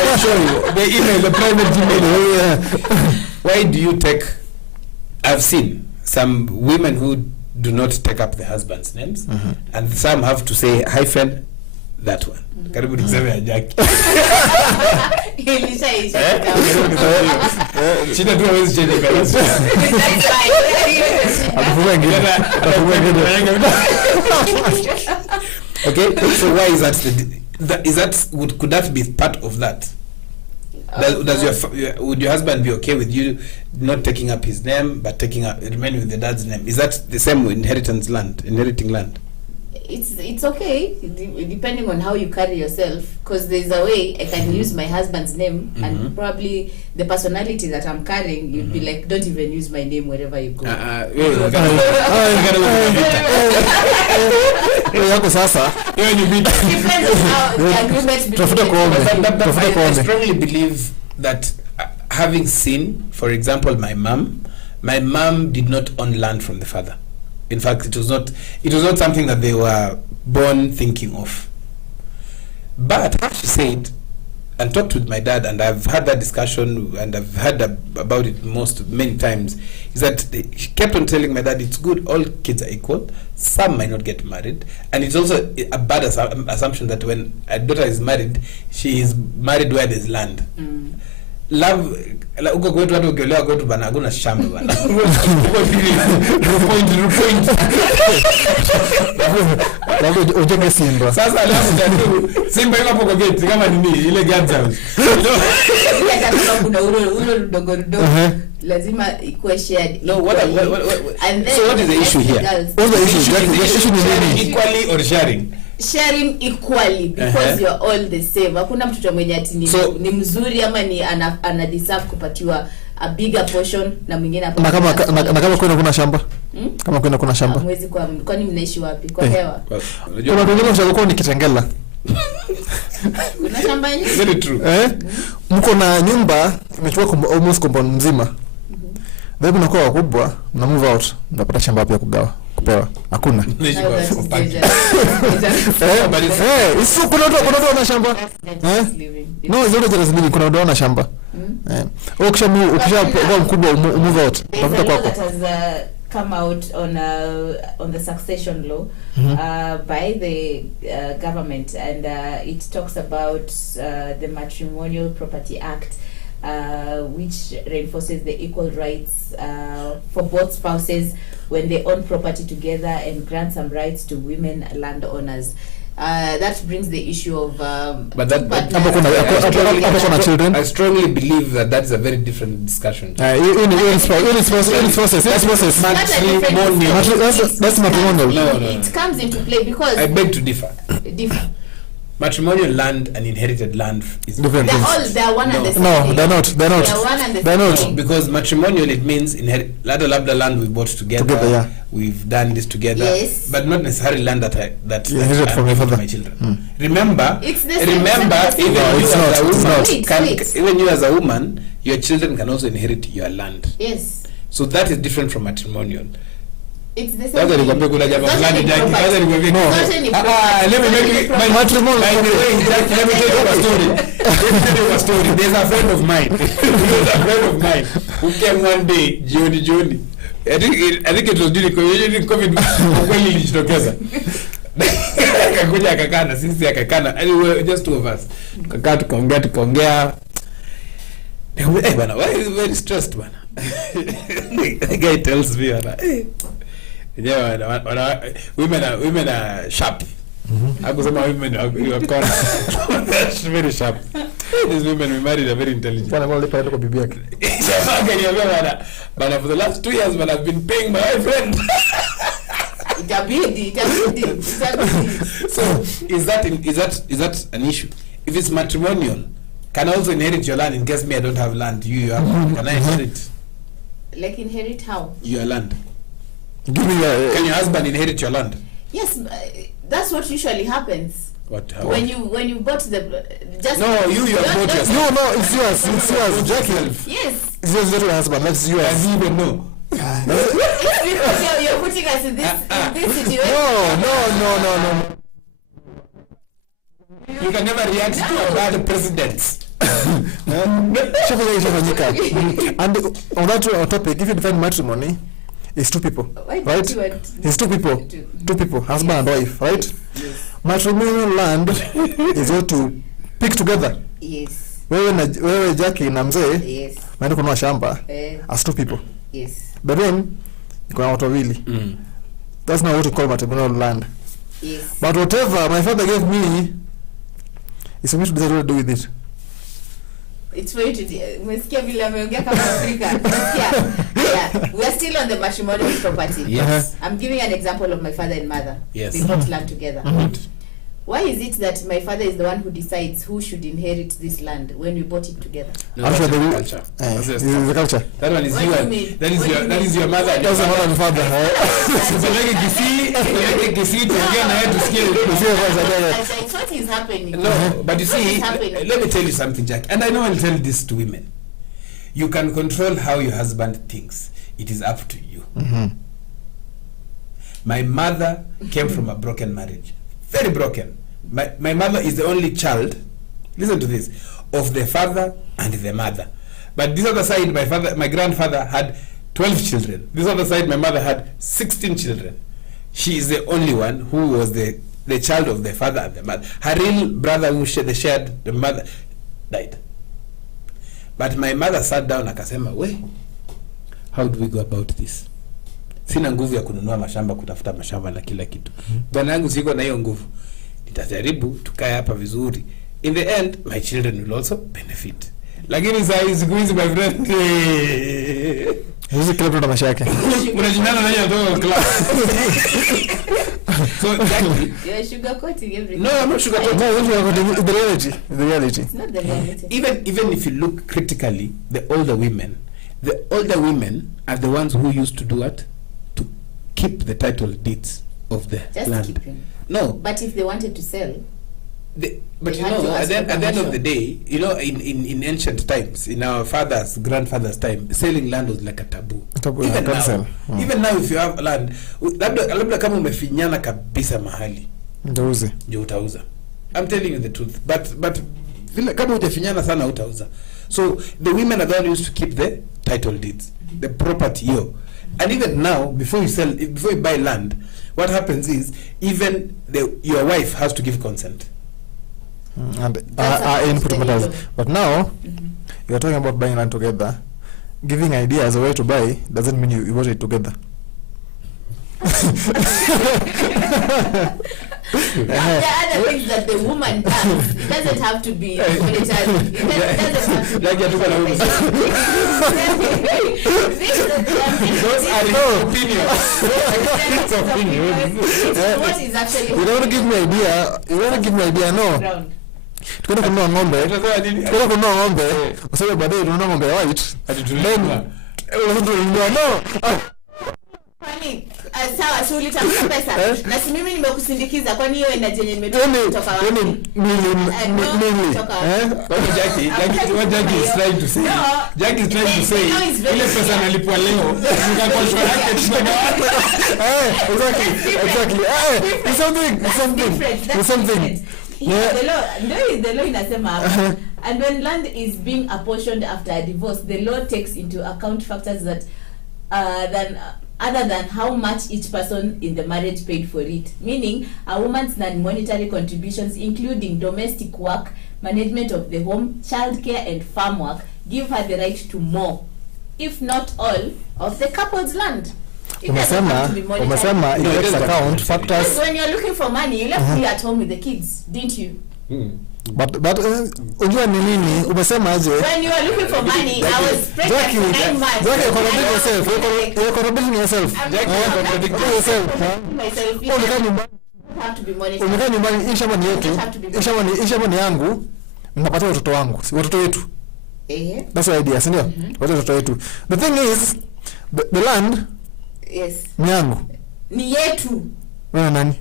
I'll show you. The email, the private email. Why do you take... I've seen some women who do not take up the husband's names, and some have to say hyphen that one. Karibu niseme ya Jackie. Shida tu hawezi change kabisa. Okay, so why is that could that be part of that? Would your husband be okay with you not taking up his name but remaining with the dad's name? Is that the same with inheriting land? It's okay depending on how you carry yourself, because there's a way I can use my husband's name and probably the personality that I'm carrying, you'd be like, don't even use my name wherever you go. Yako sasa Depends on how the agreement between I strongly believe that having seen, for example, my mom did not own land from the father. In fact, it was not something that they were born thinking of. But as she said, and talked with my dad, and I've had that discussion, and I've heard about it many times, is that she kept on telling my dad, it's good, all kids are equal, some might not get married, and it's also a bad assumption that when a daughter is married, she is married where there's land. Love uko kwetu hata ukiolewa kwetu bana hakuna shamba bana. Point. Labda ujenge Simba. Sasa alafu tatu Simba iko hapo kwa gate kama nini ile guards house. Kuna ule dogo lazima ikuwe shared. No, and then, so what is the issue here? What's the issue? Is equally or sharing? Sharing equally, because you're all the same. Hakuna mtoto mwenye ati ni mzuri ama ni ana deserve kupatiwa a bigger portion na mwingine hapo. Na kama kuna shamba? Kama kuna shamba. Mwezi kwani mnaishi wapi? Kwa hewa. Kuna wengine shamba ni Kitengela. Kuna shamba yenyewe? Very true. Mko na nyumba imechukua almost compound mzima. Wewe unakuwa wakubwa, na move out, unapata shamba hapo ya kupewa. Hakuna. Isu kuna watu wana shamba. No, zote za lazima kuna watu wana shamba. Ukishakuwa mkubwa move out, utafuta kwako. Come out on the succession law by the government, and it talks about the Matrimonial Property Act, which reinforces the equal rights for both spouses when they own property together, and grants some rights to women landowners. That brings the issue of but children. I strongly believe that is a very different discussion. That's matrimonial. No. It comes into play because I beg to differ. Matrimonial land and inherited land is different things. They are one and the same. No, they're not. They are one and the same. Because matrimonial, it means labda land we bought together, yeah. We've done this together, yes. but not necessarily land that inherited from my father. My children. Remember, even you as a woman, your children can also inherit your land. Yes. So that is different from matrimonial. It's the same. Let me make a story. There's a friend of mine who came one day, Jioni. I think it was during COVID. Kweli ilijitokeza. Akakuja akakana, sisi akakana. Anyway, just two of us. Kakaa tukaongea. Bana, why are you very stressed bana? The guy tells me, women are sharp. Akusema women are that's very sharp. These women we married are very intelligent. Bwana wale pale kwa bibi yake. But for the last 2 years, but I've been paying my friend. Itabidi. So is that an issue? If it's matrimonial, can I also inherit your land in case me I don't have land? You have land. Can I inherit? Like inherit how? Your land. Give me Can your husband inherit your land? Yes, that's what usually happens. What? How? When you bought the just No, you have bought yourself. No, it's yours. It's yours. Jackie. Yes. It's yours, not your husband. That's yours. Does he even know? Because you're putting us in this situation. No. You can never react to a bad president. And on that topic, if you define matrimony, it's two people, Why did right? you want It's two people, husband and wife, right? Yes. Matrimonial land is what to pick together. Yes. Wewe Jackie na mzee Yes. maana kununua shamba as two people. Yes. But then kuna watu wawili. That's not what you call matrimonial land. Yes. But whatever my father gave me is for me to decide what to do with it. It's for you to umesikia vile ameongea kama Afrika. Yeah. We are still on the matrimonial property. Yes. I'm giving an example of my father and mother. Yes. They bought land together. Why is it that my father is the one who decides who should inherit this land when we bought it together? No, I'm sure that's they will. culture. It's the culture. That one is What you. do you mean? That What do you is your mother. That's the mother and father. Usipeleke Kisii tuongee na yeye tusikie. It's what is happening. No, but you What see, is happening? let me tell you something, Jack. And I know I'll tell this to women. You can control how your husband thinks. It is up to you. My mother came from a broken marriage. Very broken. My mother is the only child, listen to this, of the father and the mother. But this other side, my grandfather had 12 children. This other side, my mother had 16 children. She is the only one who was the child of the father and the mother. Her real brother who shared the mother died. But my mother sat down akasema, how do we go about this? Sina nguvu ya kununua mashamba, kutafuta mashamba na kila kitu. Bwana yangu siko na hiyo nguvu. Nitajaribu tukae hapa vizuri. In the end, my children will also benefit. Lakini saa siku hizi my friend, hizi kila mtu na maisha yake. Unajinana na yeye ndio class. So exactly. You're sugarcoating everything. No, I'm not sugarcoating. No, the reality. It's not the reality. Even if you look critically, the older women are the ones who used to do what? To keep the title deeds of the Just land. keeping. No. But if they wanted to sell, But they you had know, to at ask the for end of the permission. day, you know, in ancient times, in our grandfathers' time, selling land was like a taboo. Even now, if you have land, labda kama umefinyana kabisa mahali, ndio utauza. I'm telling you the truth. But vile kama hujafinyana sana utauza. So the women are the ones who used to keep the title deeds, the property yo. And even now, before you buy land, what happens is even your wife has to give consent. And input matters. But now, you are talking about buying land together. Giving ideas a way to buy doesn't mean you bought it together. there are other things that the woman does. It doesn't have to be monetary. It doesn't have to be. Like you're talking about those are opinions. What is actually You don't give me idea. No. Tukienda kununua ng'ombe, useme baadaye ununua ng'ombe white. Kwani sawa, si ulitafuta pesa na si mimi nimekusindikiza, kwani hiyo ina jenye nimetoka kutoka wapi? Jackie is trying to say. Jackie is trying to say ile pesa nalipwa leo nikakoshwa yake Exactly. Something. The law inasema hapa. And when land is being apportioned after a divorce, the law takes into account factors that other than how much each person in the marriage paid for it, meaning a woman's non-monetary contributions, including domestic work, management of the home, child care, and farm work, give her the right to more if not all, of the couple's land. Umesema it takes account factors. When you're looking for money, you left me at home with the kids, didn't you? But unjua ni nini umesema aje? When you are looking for money, I was pregnant for 9 months. You're contradicting yourself. You're contradicting yourself. Umekaa nyumbani, hii shamba ni yangu, ninapatia watoto wangu, si watoto wetu. That's the idea, sindio? Watoto wetu. The thing is, the land, yes, ni yangu. Ni yetu. Wewe nani?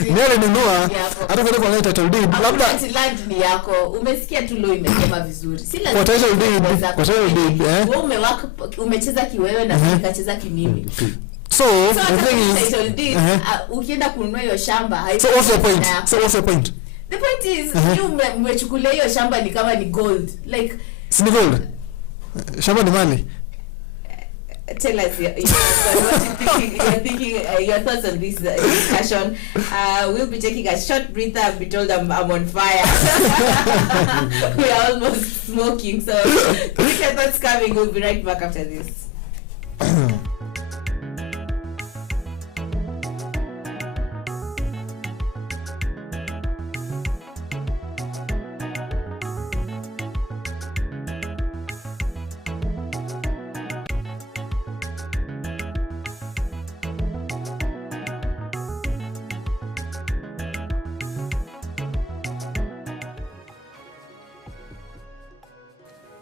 Nile ninua hata kwa title deed labda land ni yako. Umesikia tu leo imesema vizuri. Si lazima. Kwa title deed, wewe umecheza kiwewe na nikacheza kimimi. So the thing is title deed, ukienda kununua hiyo shamba So what's your point? The point is umechukulia hiyo shamba ni kama ni gold. Like si ni gold. Shamba ni mali. Tell us what you're thinking, your thoughts on this discussion. We'll be taking a short breather. I've been told I'm on fire. We are almost smoking. So keep your thoughts coming. We'll be right back after this.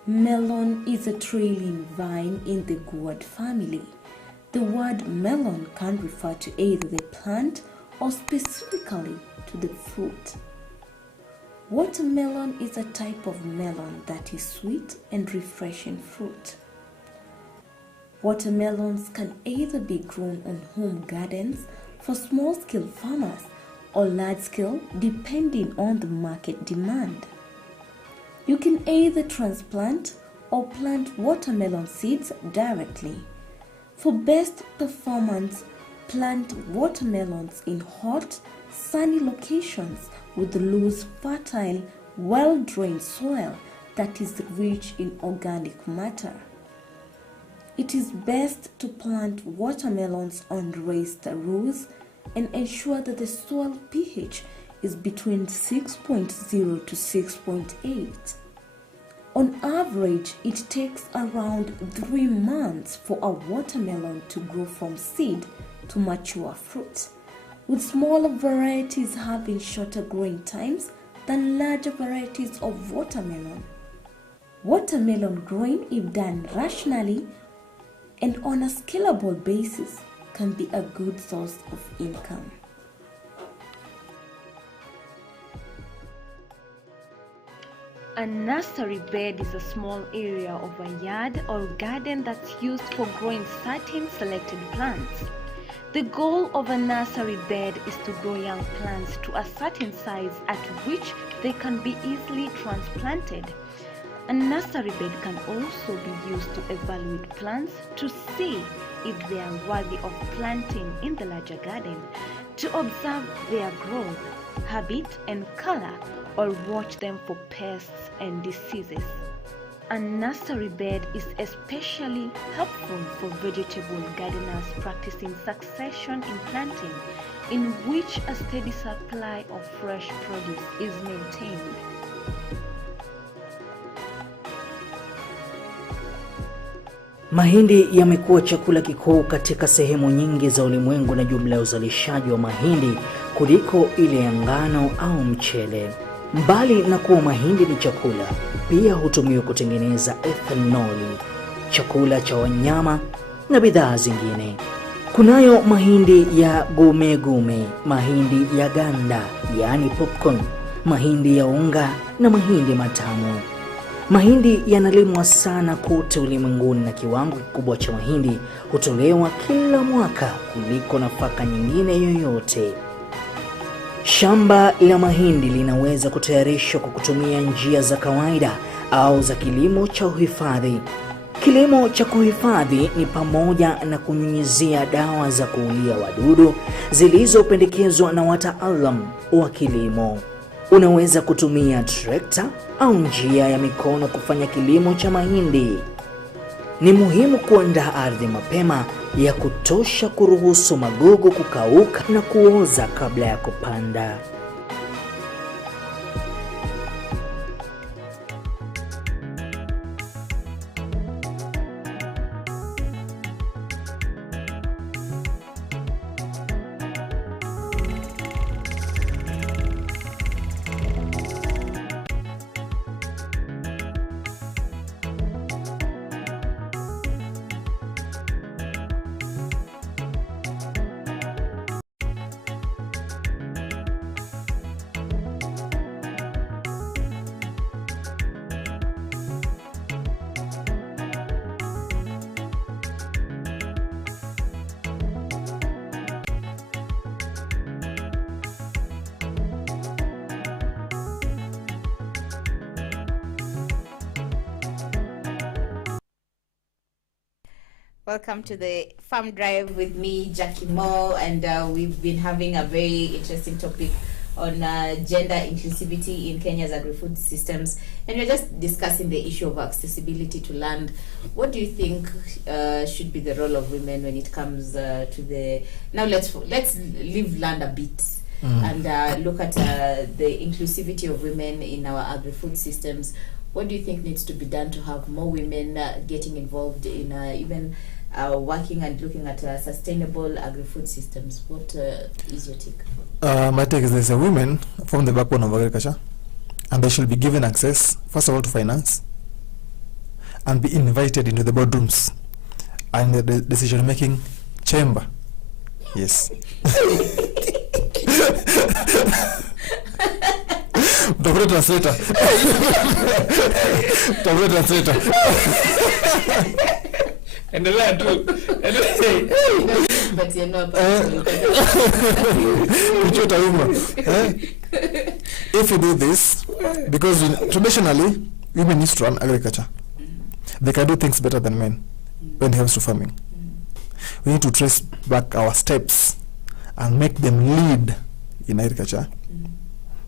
Melon is a trailing vine in the gourd family. The word melon can refer to either the plant or specifically to the fruit. Watermelon is a type of melon that is sweet and refreshing fruit. Watermelons can either be grown on home gardens for small-scale farmers or large-scale depending on the market demand. You can either transplant or plant watermelon seeds directly. For best performance, plant watermelons in hot, sunny locations with loose, fertile, well-drained soil that is rich in organic matter. It is best to plant watermelons on raised rows and ensure that the soil pH is between 6.0 to 6.8. On average, it takes around 3 months for a watermelon to grow from seed to mature fruit, with smaller varieties having shorter growing times than larger varieties of watermelon. Watermelon growing, if done rationally and on a scalable basis, can be a good source of income. A nursery bed is a small area of a yard or garden that's used for growing certain selected plants. The goal of a nursery bed is to grow young plants to a certain size at which they can be easily transplanted. A nursery bed can also be used to evaluate plants to see if they are worthy of planting in the larger garden, to observe their growth, habit, and color, or watch them for pests and diseases. A nursery bed is especially helpful for vegetable gardeners practicing succession in planting, in which a steady supply of fresh produce is maintained. Mahindi yamekuwa chakula kikuu katika sehemu nyingi za ulimwengu na jumla ya uzalishaji wa mahindi kuliko ile ya ngano au mchele. Mbali na kuwa mahindi ni chakula, pia hutumiwa kutengeneza ethanoli, chakula cha wanyama na bidhaa zingine. Kunayo mahindi ya gume, mahindi ya ganda, yani popcorn, mahindi ya unga na mahindi matamu. Mahindi yanalimwa sana kote ulimwenguni na kiwango kikubwa cha mahindi hutolewa kila mwaka kuliko nafaka nyingine yoyote. Shamba la mahindi linaweza kutayarishwa kwa kutumia njia za kawaida au za kilimo cha uhifadhi. Kilimo cha kuhifadhi ni pamoja na kunyunyizia dawa za kuulia wadudu zilizopendekezwa na wataalamu wa kilimo. Unaweza kutumia trekta au njia ya mikono kufanya kilimo cha mahindi. Ni muhimu kuandaa ardhi mapema ya kutosha kuruhusu magugu kukauka na kuoza kabla ya kupanda. Welcome to the Farm Drive with me, Jackie Moore, and we've been having a very interesting topic on gender inclusivity in Kenya's agri-food systems, and we're just discussing the issue of accessibility to land. What do you think should be the role of women when it comes to the... Now let's leave land a bit and look at the inclusivity of women in our agri-food systems. What do you think needs to be done to have more women getting involved in even working and looking at sustainable agri-food systems? What is your take? My take is there's a women from the backbone of agriculture, and they should be given access, first of all, to finance, and be invited into the boardrooms and the decision-making chamber. Yes. Double translator. Double translator. And the lad too. But you're not if you do this, because traditionally women used to run agriculture, they can do things better than men when it comes to farming. We need to trace back our steps and make them lead in agriculture.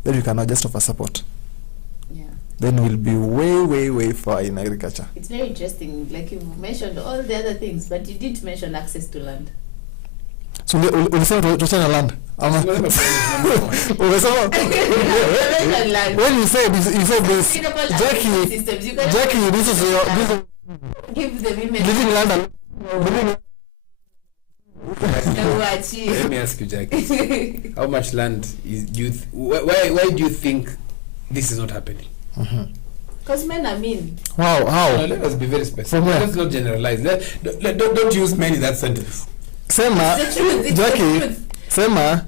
Then we can now just offer support. Yeah. Then we'll be way far in agriculture. It's very interesting. Like you mentioned all the other things, but you didn't mention access to land. So ulisema tuachane land. Ama umesema when you say this Jackie, this is give the women living land Let me ask you, Jackie. How much land is why do you think this is not happening? Because men are mean. Wow, how? No, let us be very specific. Let's not generalize. Don't use men in that sentence. Sema, Jackie, sema,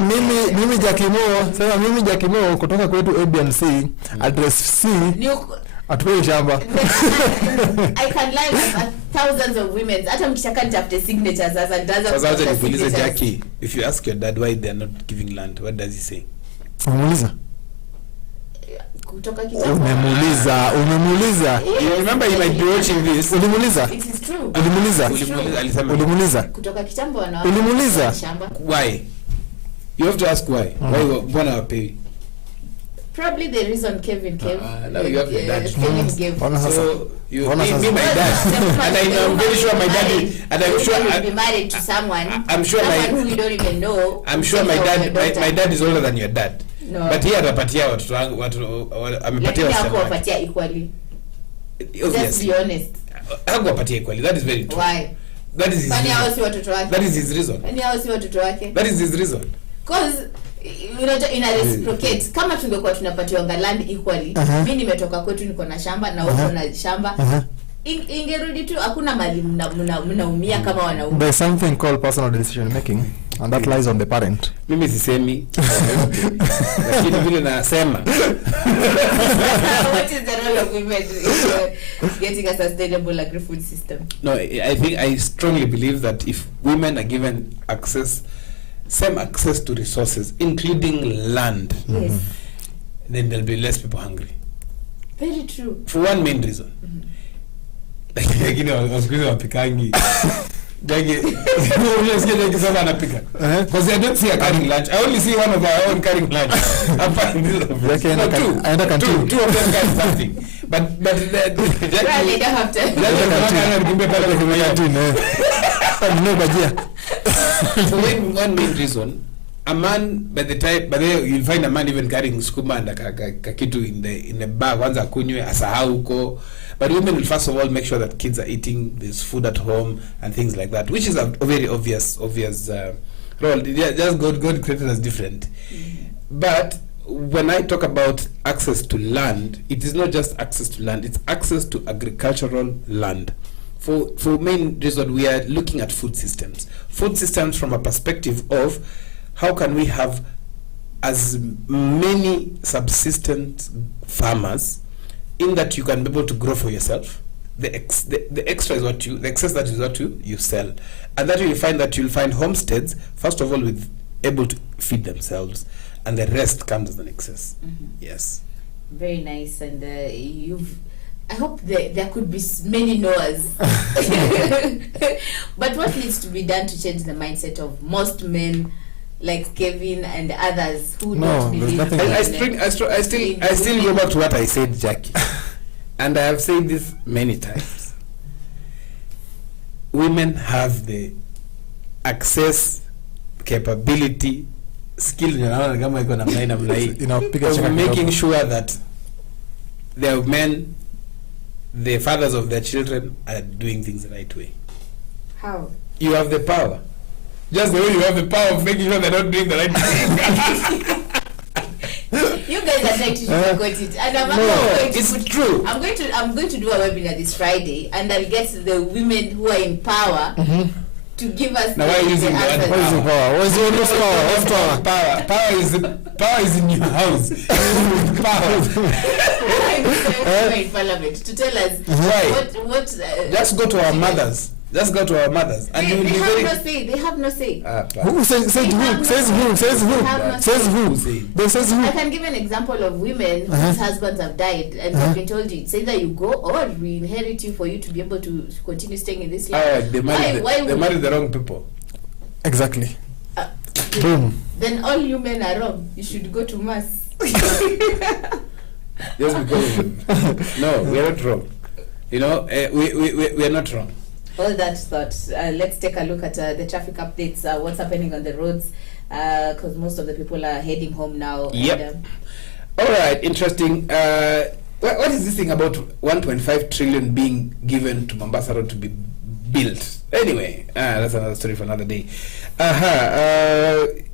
mimi Jackie Moore kutoka kwetu ABNC address C atupe shamba. I can lie with thousands of women. Hata mkishaka nitafute signatures as and does. Jackie, if you ask your dad why they are not giving land, what does he say? Umemuuliza? Kutoka kitambo. Umemuuliza. You remember you might be watching this. Ulimuuliza? It is true. Ulimuuliza? Kutoka kitambo wana. Ulimuuliza? Why? You have to ask why. Why bwana wapewi? Probably the reason Kevin came. Now you have your dad. Kevin gave. So you me my dad. And I'm very sure my dad and I'm sure I'll be married to someone. I'm sure who you don't even know. I'm sure my dad is older than your dad. No. But here anapatia watu amepatia wasichana equally. Just be honest. Hakuwapatia equally. That is very true. Why? That is his reason. That is his reason. That is his reason. Because ina reciprocate. Kama tungekuwa tunapatiwa land equally, mimi nimetoka kwetu niko na shamba na wewe na shamba. Ingerudi tu hakuna mali mnaumia kama wanaume. There's something called personal decision making, and that lies on the parent. Mimi sisemi. Lakini vile nasema. What is the role of women in getting a sustainable agri-food system? No, I strongly believe that if women are given same access to resources, including land, yes, then there'll be less people hungry. Very true. For one main reason. Lakini wasikiza wapikangi. Jackie, because I don't see her carrying lunch. I only see one of our own carrying lunch. Two of them carry something. But Jackie, don't have to. So one main reason, a man by the time, you'll find a man even carrying skuma and kakitu in the bag. Wanza kunywe asahau huko. But women will first of all make sure that kids are eating, there's food at home and things like that, which is a very obvious role. Just God created us different. But when I talk about access to land, it is not just access to land, it's access to agricultural land. For main reason, we are looking at food systems. Food systems from a perspective of how can we have as many subsistence farmers in that you can be able to grow for yourself. The extra is the excess that is what you sell. And that you'll find homesteads, first of all, with able to feed themselves, and the rest comes as an excess. Yes. Very nice. And I hope there could be many Noahs. But what needs to be done to change the mindset of most men like Kevin and others who don't believe in I still go back to what I said, Jackie. And I have said this many times. Women have the access, capability, skill of making sure that their men, the fathers of their children, are doing things the right way. How? You have the power. Just the way you have the power of making sure they're not doing the right thing. You guys are trying to sugarcoat it, and it's true. I'm going to do a webinar this Friday, and I'll get the women who are in power to give us. Now, why are you using the word power? What is power? Power is in your house. Power. In Parliament to tell us what. Just go to our mothers. Just go to our mothers, and you will be very. They have no say. Who says who? Says who? They says who? I can give an example of women whose husbands have died, and they've been told it's either you go or we inherit you for you to be able to continue staying in this land. They married the wrong people. Exactly. Boom. Then all you men are wrong. You should go to mass. Just because. No, we are not wrong. We are not wrong. All that thought. Let's take a look at the traffic updates. What's happening on the roads? Because most of the people are heading home now. Yep. And, all right. Interesting. What is this thing about 1.5 trillion being given to Mombasa Road to be built? Anyway, that's another story for another day.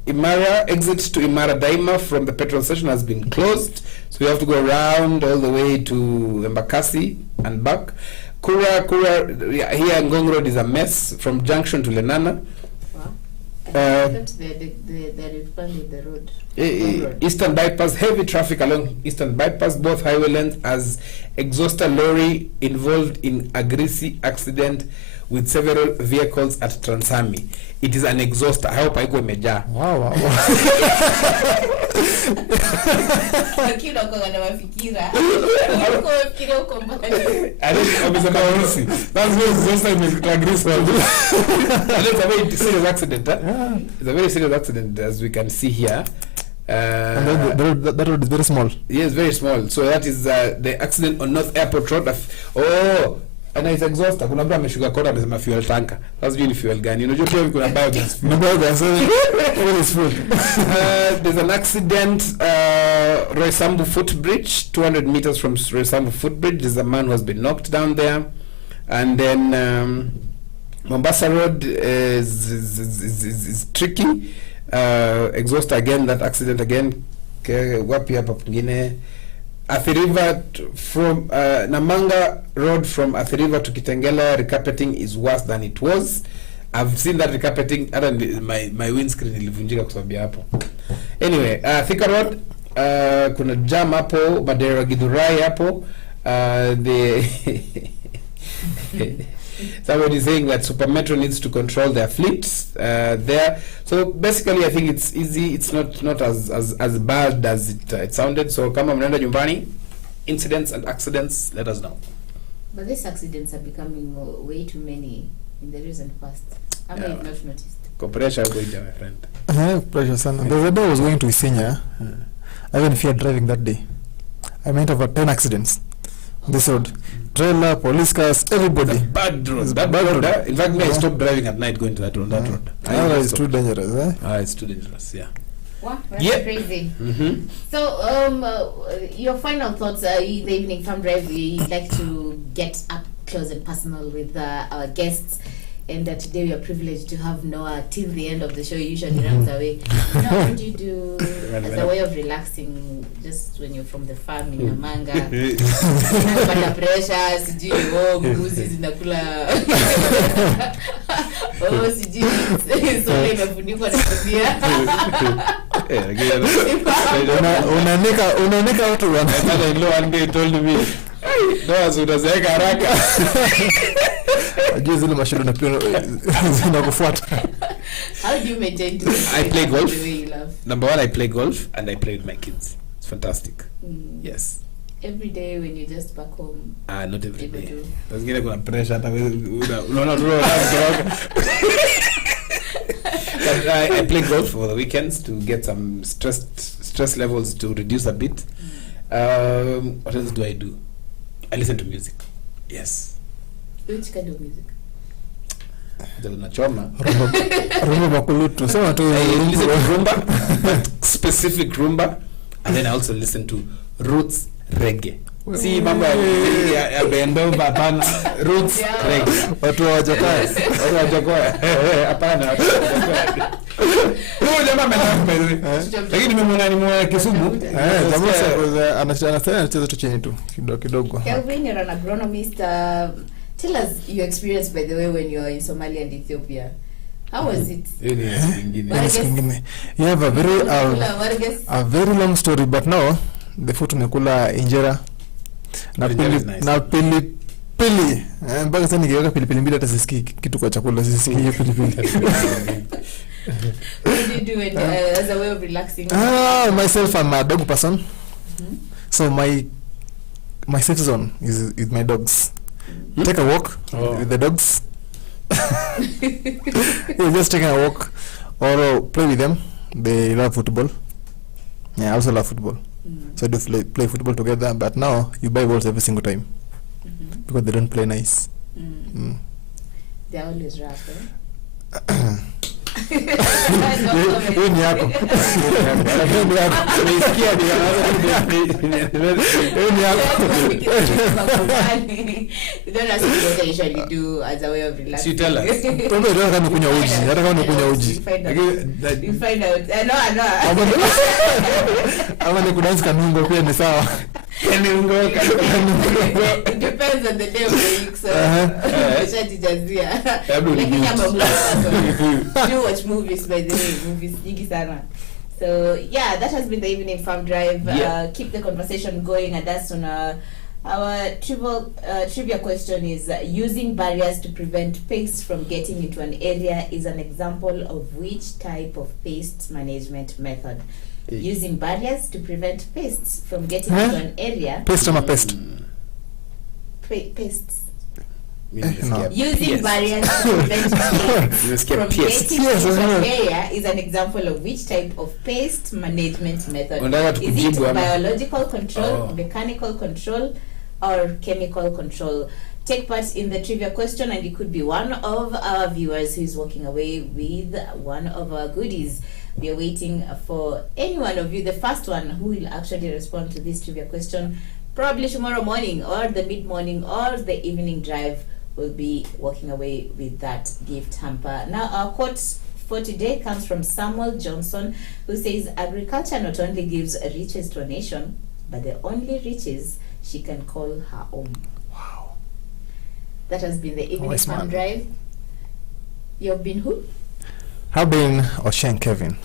Imara exit to Imara Daima from the petrol station has been closed, so we have to go around all the way to Embakasi and back. Kura here in Ngong Road is a mess from junction to Lenana. They're expanding the road. Eastern bypass, heavy traffic along Eastern bypass, both highway lanes, as exhauster lorry involved in aggressive accident with several vehicles at Transami. It is an exhauster. I hope I go meja. Wow. That's very exhauster It's a very serious accident. It's a very serious accident, as we can see here. And then that road is very small. Yes, very small. So that is the accident on North Airport Road. And it's exhauster. Kuna mtu ameshuka kona amesema fuel tanker. Sasa ni fuel gani? Unajua pia kuna biogas. There's an accident Roysambu footbridge, 200 meters from Roysambu footbridge. There's a man who has been knocked down there. And then Mombasa Road is tricky. Exhauster again, that accident again. Wapi hapa pengine Athi River from Namanga Road from Athi River to Kitengela, recarpeting is worse than it was. I've seen that recarpeting, my windscreen ilivunjika kwa sababu hapo. Anyway, Thika Road kuna jam hapo, Madera Githurai hapo. Somebody saying that Super Metro needs to control their fleets there. So basically, I think it's easy. It's not as bad as it sounded. So kama mnaenda nyumbani, incidents and accidents, let us know. But these accidents are becoming way too many. in the recent past. How many have not noticed? Pressure going to my friend. Pressure sana. There's a day I was going to Isinya. I even feared driving that day. I might have 10 accidents on this road. Trailer, police cars, everybody. It's a bad road. It's That bad road. road. In fact, me, I stopped driving at night going to that road. That road. It's too dangerous, It's too dangerous. Yeah. Wow, that's Yeah. crazy. Mm-hmm. So, your final thoughts in the evening farm drive. We'd like to get up close and personal with our guests. And today we are privileged to have Noah till the end of the show. He usually runs away. Now, what do you do as a way of relaxing just when you're from the farm in Namanga? Unapata pressure, sijui, mbuzi zinakula. Sijui, sole imefunikwa na kofia. unanika watu wana. One day told me, Noah, utazeeka haraka. Ajue zile mashindano na pia zinakufuata. How do you maintain to I play golf. the way you love? Number one, I play golf and I play with my kids. It's fantastic. Yes. Every day when you just back home. Not every People day. do. Lazima kuna pressure hata But I play golf for the weekends to get some stress levels to reduce a bit. What else do? I listen to music. Yes. Which kind of music? Nachoma. Rumba makulutu. Sema tu I listen to rumba, but specific rumba, and then I also listen to roots reggae. See, mambo ya bendo hapana, roots reggae. watu hawajakaa. Hapana. Huyo jamaa amenambia. Lakini nimemwona ni Kisumu. Jamaa anacheza tu chini tu kidogo. Kelvin, you're an agronomist. Tell us your experience, by the way, when you were in Somalia and Ethiopia. How was it? You have a very long story, but now the food tumekula injera na pilipili. Mpaka sasa nikiweka pilipili mbili hata sisikii kitu kwa chakula, sisikii hiyo pilipili. What do you do as a way of relaxing? Myself, I'm a dog person. So my safe zone is with my dogs. Take a walk with the dogs. You're just taking a walk or play with them. They love football. Yeah, I also love football. So I do play football together. But now you buy balls every single time because they don't play nice. They're always rough, Wewe ni yako. Nimesikia You don't ask me what I usually do as a way of relaxing. You tell us. Pombe ndio kama kunywa uji. Hata kama kunywa uji. You find out. No. Ama ni kudance kanungo pia ni sawa. It depends on the day of the week, so shajijazia. Lakini do watch movies, by the way, movies nyingi sana. So yeah, that has been the evening farm drive. Keep the conversation going, and that's on our trivia question is using barriers to prevent pests from getting into an area is an example of which type of pest management method? Using barriers to prevent pests from getting into an area. Pest ama pest? Pests. No. Using barriers to prevent pests from getting into an area is an example of which type of pest management method? Is it biological control, mechanical control, or chemical control? Take part in the trivia question, and you could be one of our viewers who is walking away with one of our goodies. We are waiting for any one of you, the first one who will actually respond to this trivia question, probably tomorrow morning or the mid-morning or the evening drive, will be walking away with that gift hamper. Now, our quote for today comes from Samuel Johnson, who says, agriculture not only gives riches to a nation, but the only riches she can call her own. Wow. That has been the evening farm drive. You've been who? Have been Ocean Kevin.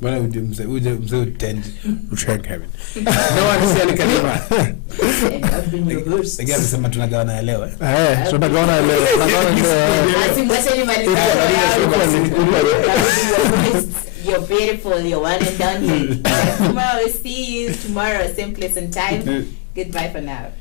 Bwana mzee utendi Ocean Kevin. No one is saying kalima. And I've been your host. Again sema tunagawana leo. Tunagawana leo. You're beautiful, you're one and done. Tomorrow we'll see you tomorrow, same place and time. Goodbye for now.